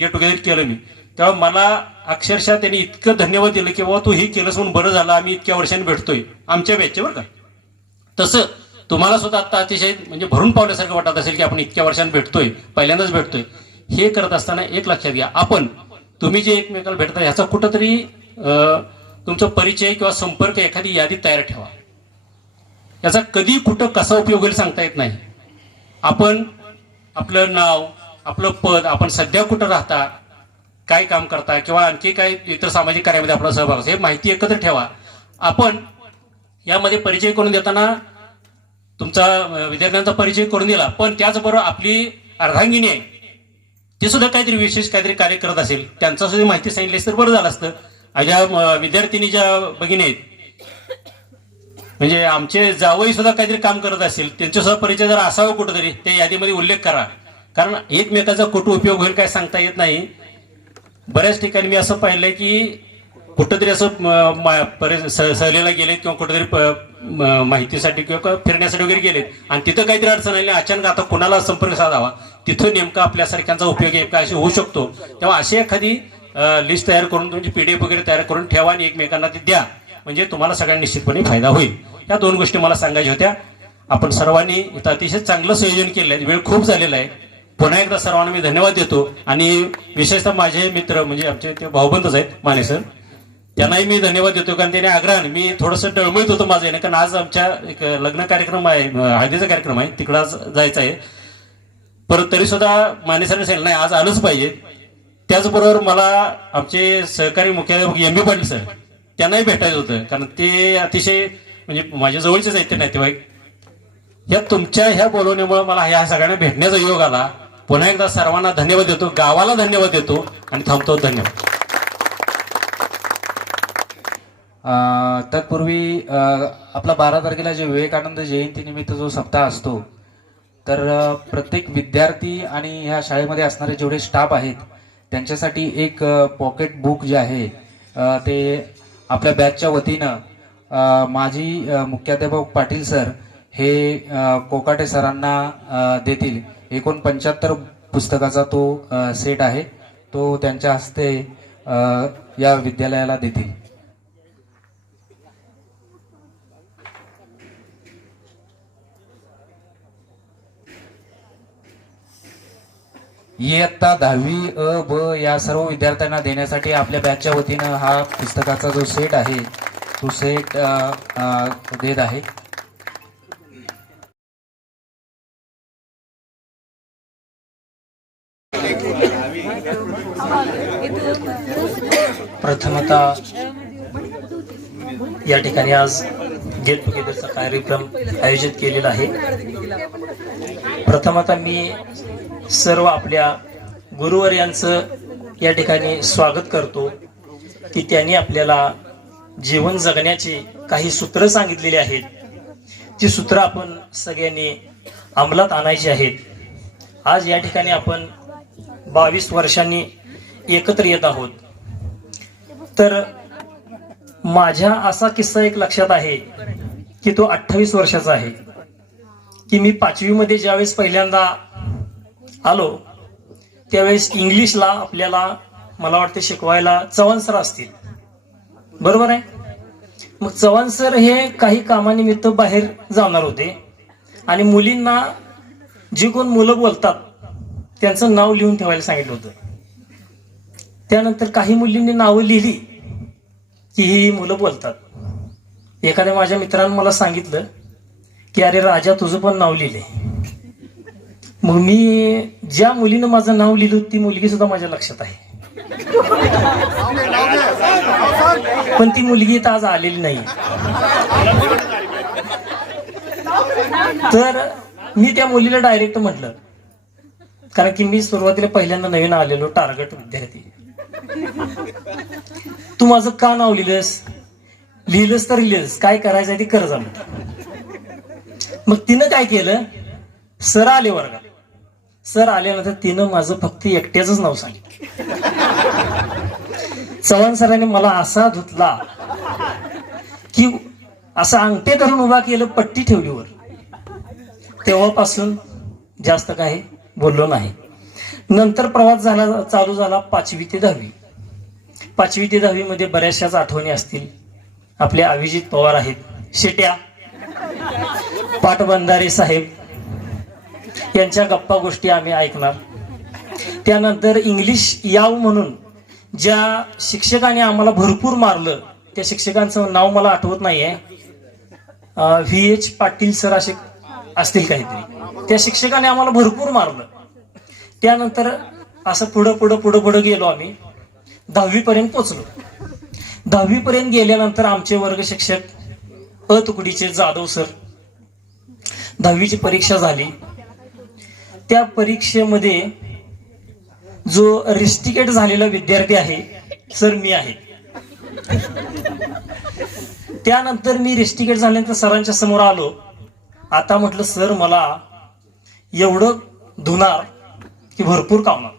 गेट टुगेदर केलं मी, तेव्हा मला अक्षरशः त्यांनी इतकं धन्यवाद दिलं की बाबा तू हे केलंस म्हणून बरं झालं, आम्ही इतक्या वर्षांनी भेटतोय आमच्या बॅचचे, बरं का. तसं तुम्हाला सुद्धा आता अतिशय म्हणजे भरून पावल्यासारखं वाटत असेल की आपण इतक्या वर्षांनी भेटतोय, पहिल्यांदाच भेटतोय. हे करत असताना एक लक्षात घ्या, तुम्ही जे एकमेकाला भेटता ह्याचा कुठंतरी तुमचा परिचय किंवा संपर्क, एखादी यादी तयार ठेवा. याचा कधी कुठं कसा उपयोग होईल सांगता येत नाही. आपण आपलं नाव, आपलं पद, आपण सध्या कुठं राहता, काय काम करता किंवा आणखी काय इतर सामाजिक कार्यामध्ये आपला सहभाग असतो, हे माहिती एकत्र ठेवा. आपण यामध्ये परिचय करून देताना तुमचा विद्यार्थ्यांचा परिचय करून दिला, पण त्याचबरोबर आपली अर्धांगिनी आहे, ते सुद्धा काहीतरी विशेष काहीतरी कार्य करत असेल, त्यांचा सुद्धा माहिती सांगितली तर बरं झालं असतं. ज्या विद्यार्थिनी, ज्या भगिनी आहेत, म्हणजे आमचे जावई सुद्धा काहीतरी काम करत असेल, त्यांचा सुद्धा परिचय जर असावा कुठंतरी, त्या यादीमध्ये उल्लेख करा. कारण एकमेकाचा कुठं उपयोग होईल काय सांगता येत नाही. बऱ्याच ठिकाणी मी असं पाहिलंय की कुठंतरी असं सहलीला गेलेत किंवा कुठेतरी माहितीसाठी किंवा फिरण्यासाठी वगैरे गेलेत आणि तिथं काहीतरी अडचण आली, अचानक आता कोणाला संपर्क साधावा, तिथं नेमका आपल्यासारख्यांचा उपयोग आहे अशी होऊ शकतो. तेव्हा अशी एखादी लिस्ट तयार करून, तुमची PDF वगैरे तयार करून ठेवा आणि एकमेकांना ती द्या, म्हणजे तुम्हाला सगळ्यांना निश्चितपणे फायदा होईल. या 2 गोष्टी मला सांगायच्या होत्या. आपण सर्वांनी इथं अतिशय चांगलं संयोजन केलं आहे, वेळ खूप झालेला आहे. पुन्हा एकदा सर्वांना मी धन्यवाद देतो आणि विशेषतः माझे मित्र म्हणजे आमचे ते भाऊबंधच आहेत माने सर, त्यांनाही मी धन्यवाद देतो. कारण त्याने आग्रहाने, मी थोडंसं डळमळीत होतो माझं येणं, कारण आज आमच्या एक लग्न कार्यक्रम आहे, हळदीचा कार्यक्रम आहे, तिकडं जायचं आहे. परत तरी सुद्धा माने सरांनी सांगितलं नाही आज आलंच पाहिजे. त्याचबरोबर मला आमचे सहकारी मुख्याध्यापक MB पाटील सर, त्यांनाही भेटायचं होतं, कारण ते अतिशय म्हणजे माझ्या जवळचेच आहेत ते नातेवाईक. या तुमच्या ह्या बोलवण्यामुळे मला ह्या सगळ्यांना भेटण्याचा योग आला. पुन्हा एकदा सर्वांना धन्यवाद देतो, गावाला धन्यवाद देतो आणि थांबतो. धन्यवाद. तत्पूर्वी आपला 12 तारखेला जे विवेकानंद जयंतीनिमित्त जो सप्ताह असतो, तर प्रत्येक विद्यार्थी आणि ह्या शाळेमध्ये असणारे जेवढे स्टाफ आहेत त्यांच्यासाठी एक पॉकेट बुक जे आहे ते आपल्या बॅचच्या वतीनं माजी मुख्याध्यापक पाटील सर हे कोकाटे सरांना देतील. एकूण 75 पुस्तकाचा तो सेट आहे, तो त्यांच्या हस्ते या विद्यालयाला देतील. इयत्ता 10वी अ ब या सर्व विद्यार्थ्यांना देण्यासाठी आपल्या बॅचच्या वतीनं हा पुस्तकाचा जो सेट आहे तो सेट देत आहे. प्रथमतः या ठिकाणी आज गेट टुगेदरचा कार्यक्रम आयोजित केलेला आहे. प्रथमतः मी सर्व आपल्या गुरुवर्यांचं या ठिकाणी स्वागत करतो की त्यांनी आपल्याला जीवन जगण्याची काही सूत्र सांगितलेली आहेत. ती सूत्र आपण सगळ्यांनी अंमलात आणायची आहेत. आज या ठिकाणी आपण 22 वर्षांनी एकत्र येत आहोत. तर माझ्या असा किस्सा एक लक्षात आहे की तो 28 वर्षाचा आहे की मी 5वी मध्ये ज्यावेळेस पहिल्यांदा आलो त्यावेळेस इंग्लिशला आपल्याला मला वाटते शिकवायला चव्हाण सर असतील, बरोबर आहे. मग चव्हाण सर हे काही कामानिमित्त बाहेर जाणार होते आणि मुलींना जी कोण मुलं बोलतात त्यांचं नाव लिहून ठेवायला सांगितलं होतं. त्यानंतर काही मुलींनी नावं लिहिली की ही मुलं बोलतात. एखाद्या माझ्या मित्रानं मला सांगितलं की अरे राजा तुझं पण नाव लिहिले. मग मी ज्या मुलीनं माझं नाव लिहिलं ती मुलगी सुद्धा माझ्या लक्षात आहे, पण ती मुलगी तर आज आलेली नाही. तर मी त्या मुलीला डायरेक्ट म्हटलं, कारण की मी सुरुवातीला पहिल्यांदा नवीन आलेलो टार्गेट विद्यार्थी, तू माझं का नाव लिहिलंस तर लिहिलंस, काय करायचं ते कर जा. मग तिनं काय केलं, सर आले वर्गात. सर आल्यानंतर तिनं माझं फक्त एकट्याच नाव सांगितलं. चव्हाण सरांनी मला असा धुतला की असं अंगठे धरून उभा केलं, पट्टी ठेवली वर. तेव्हापासून जास्त काही बोललो नाही. नंतर प्रवास चालू झाला 5वी ते 10वी. 5वी ते 10वी मध्ये बऱ्याचशाच आठवणी असतील. आपले अभिजित पवार आहेत, शेट्या, पाटबंधारे साहेब यांच्या गप्पा गोष्टी आम्ही ऐकणार. त्यानंतर इंग्लिश याव म्हणून ज्या शिक्षकाने आम्हाला भरपूर मारलं, त्या शिक्षकांचं नाव मला आठवत नाहीये, VH पाटील सर असे असतील काहीतरी. त्या शिक्षकाने आम्हाला भरपूर मारलं. त्यानंतर असं पुढं गेलो आम्ही. 10वी पर्यंत पोचलो. 10वी पर्यंत गेल्यानंतर आमचे वर्ग शिक्षक तुकडीचे जाधव सर, 10वीची परीक्षा झाली. त्या परीक्षेमध्ये जो रिस्टिकेट झालेला विद्यार्थी आहे सर मी आहे. त्यानंतर मी रिस्टिकेट झाल्यानंतर सरांच्या समोर आलो. आता म्हटलं सर मला एवढं धुणार की भरपूर कावणार.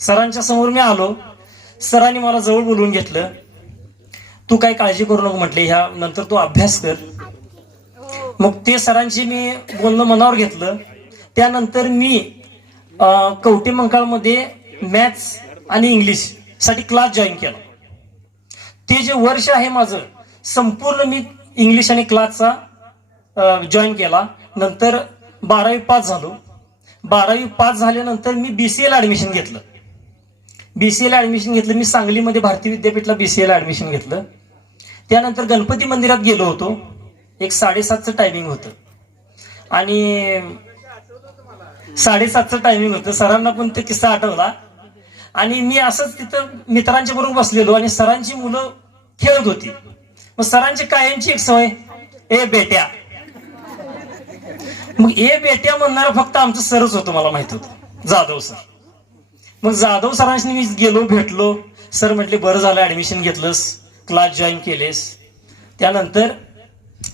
सरांच्या समोर मी आलो. सरांनी मला जवळ बोलवून घेतलं. तू काय काळजी करू नको म्हटले, ह्या नंतर तू अभ्यास कर. मग ते सरांची मी बोलणं मनावर घेतलं. त्यानंतर मी कवटे मंकाळमध्ये मॅथ्स आणि इंग्लिश साठी क्लास जॉईन केला. ते जे वर्ष आहे माझं संपूर्ण मी इंग्लिश आणि क्लासचा जॉईन केला. नंतर 12वी पास झालो. 12वी पास झाल्यानंतर मी BCA ला ऍडमिशन घेतलं. BCA ला ऍडमिशन घेतलं मी सांगलीमध्ये भारतीय विद्यापीठला BCA ला ऍडमिशन घेतलं. त्यानंतर गणपती मंदिरात गेलो होतो. एक 7:30चं टायमिंग होतं आणि 7:30चं टायमिंग होतं. सरांना पण ते किस्सा आठवला आणि मी असंच तिथं मित्रांच्या बरोबर बसलेलो आणि सरांची मुलं खेळत होती. मग सरांची कायमची एक सवय, ए बेट्या. मग ए बेट्या म्हणणार फक्त आमचं सरच होतं, मला माहित होतं, जाधव सर. मग जाधव सरांशी मी गेलो, भेटलो. सर म्हटले बरं झालं ऍडमिशन घेतलंस, क्लास जॉईन केलेस. त्यानंतर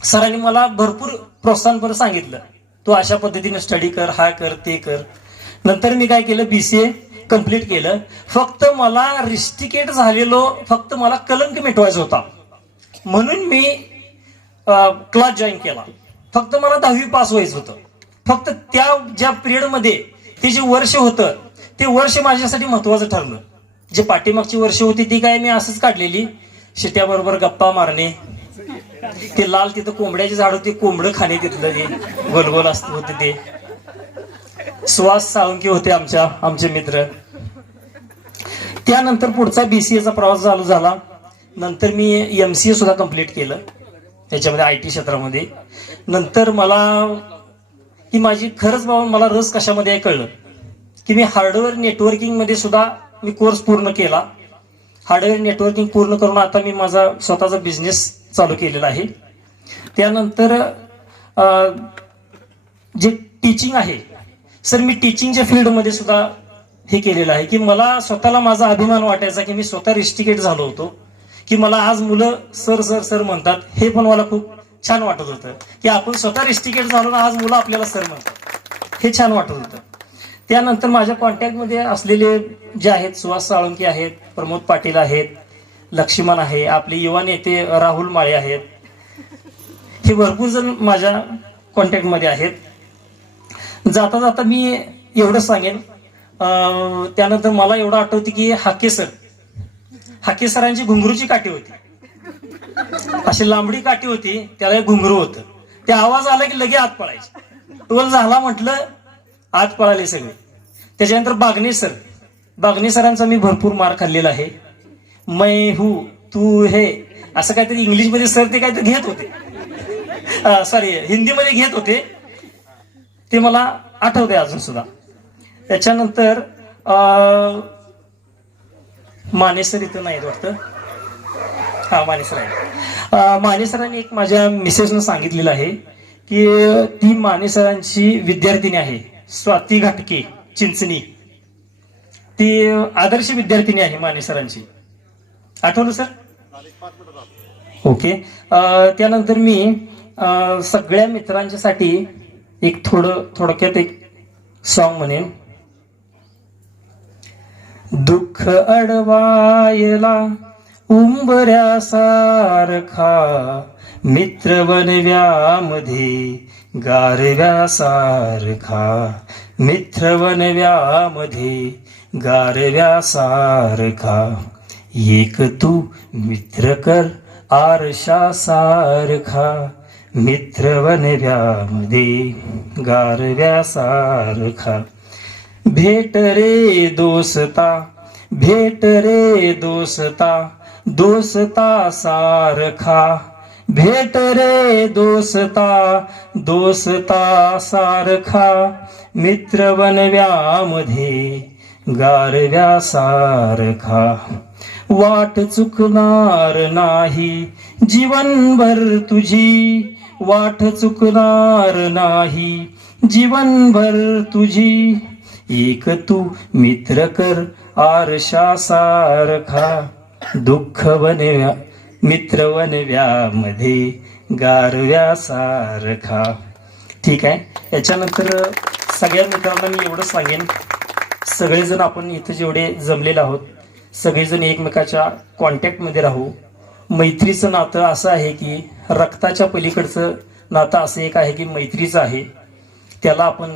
सरांनी मला भरपूर प्रोत्साहन सांगितलं, तू अशा पद्धतीने स्टडी कर, हा कर, ते कर. नंतर मी काय केलं, BCA कम्प्लीट केलं. फक्त मला रिस्टिकेट झालेलो, फक्त मला कलंक मिटवायचा होता म्हणून मी क्लास जॉईन केला. फक्त मला 10वी पास व्हायचं होतं. फक्त त्या ज्या पिरियडमध्ये ते जे वर्ष होतं ते वर्ष माझ्यासाठी महत्वाचं ठरलं. जे पाठीमागची वर्ष होती ती काय मी असंच काढलेली, शिट्याबरोबर गप्पा मारणे, ते लाल तिथं कोंबड्याचे झाड होते, कोंबडं खाणे तिथलं जे गोलगोल असत होते ते. सुहास साळुंके होते आमचे मित्र. त्यानंतर पुढचा BCA चा प्रवास चालू झाला. नंतर मी MCA सुद्धा कम्प्लीट केलं त्याच्यामध्ये IT क्षेत्रामध्ये. नंतर मला की माझी खरंच बाबा मला रस कशामध्ये आहे कळलं की मी हार्डवेअर नेटवर्किंग मध्ये सुद्धा मी कोर्स पूर्ण केला. हार्डवेअर नेटवर्किंग पूर्ण करून आता मी माझा स्वतःचा बिझनेस चालू केलेला आहे. त्यानंतर जे टीचिंग आहे सर, मी टीचिंगच्या फील्डमध्ये सुद्धा हे केलेलं आहे की मला स्वतःला माझा अभिमान वाटायचा की मी स्वतः रिस्टिकेट झालो होतो की मला आज मुलं सर सर सर म्हणतात, हे पण मला खूप छान वाटत होतं की आपण स्वतः रिस्टिकेट झालो ना, आज मुलं आपल्याला सर म्हणतात, हे छान वाटत होतं. त्यानंतर माझ्या कॉन्टॅक्टमध्ये असलेले जे आहेत, सुहास साळुंके आहेत, प्रमोद पाटील आहेत, लक्ष्मण आहे, आपले युवा नेते राहुल माळे आहेत, हे भरपूर जण माझ्या कॉन्टॅक्टमध्ये आहेत. जाता जाता मी एवढं सांगेन, त्यानंतर मला एवढं आठवते की हाके सरांची घुंगरूची काठी होती, अशी लांबडी काठी होती, त्याला एक घुंगरू होतं. ते आवाज आला की लगे आत पळायचे, टोल झाला म्हटलं आत पळाले सगळे. त्याच्यानंतर बागणे सरांचा मी भरपूर मार खाल्लेला आहे. मै हू तू हे असं काहीतरी इंग्लिशमध्ये सर ते काहीतरी घेत होते, सॉरी हिंदीमध्ये घेत होते, ते मला आठवते अजून सुद्धा. त्याच्यानंतर मानेसर इथं नाही वाटतं, हा मानेसर आहे. मानेसरांनी एक माझ्या मिसेसनं सांगितलेलं आहे की ती मानेसरांची विद्यार्थिनी आहे, स्वाती घाटके चिंचणी, ती आदर्श विद्यार्थिनी आहे मानेसरांची. आठवलं सर? ओके. त्यानंतर मी सगळ्या मित्रांच्यासाठी एक थोडक्यात एक सॉन्ग म्हणेन. दुःख अडवायला उंबऱ्यासारखा मित्र बनव्यामध्ये गारव्यासारखा, मित्र बनव्यामध्ये गारव्यासारखा, एक तू मित्र कर आरशासारखा, मित्र बनव्यामध्ये गारव्यासारखा. भेट रे दोस्ता, भेट रे दोस्ता, दोस्ता सारखा, भेट रे दोस्ता, दोस्ता सारखा, मित्र बनव्यामध्ये गारव्यासारखा. वाट चुकणार नाही जीवनभर तुझी, वाट चुकणार नाही जीवनभर तुझी, एक तू मित्र कर आरशासारखा, दुःख बनव्या मित्र बनव्यामध्ये गारव्यासारखा. ठीक आहे. याच्यानंतर सगळ्या मित्रांना मी एवढं सांगेन, सगळेजण आपण इथं जेवढे जमलेले आहोत सगळेजण एकमेकाच्या कॉन्टॅक्टमध्ये राहू. मैत्रीचं नातं असं आहे की रक्ताच्या पलीकडचं नातं असं एक आहे की मैत्रीचं आहे, त्याला आपण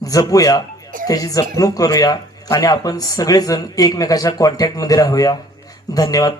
जपूया, त्याची जपणूक करूया आणि आपण सगळेजण एकमेकाच्या कॉन्टॅक्टमध्ये राहूया. धन्यवाद.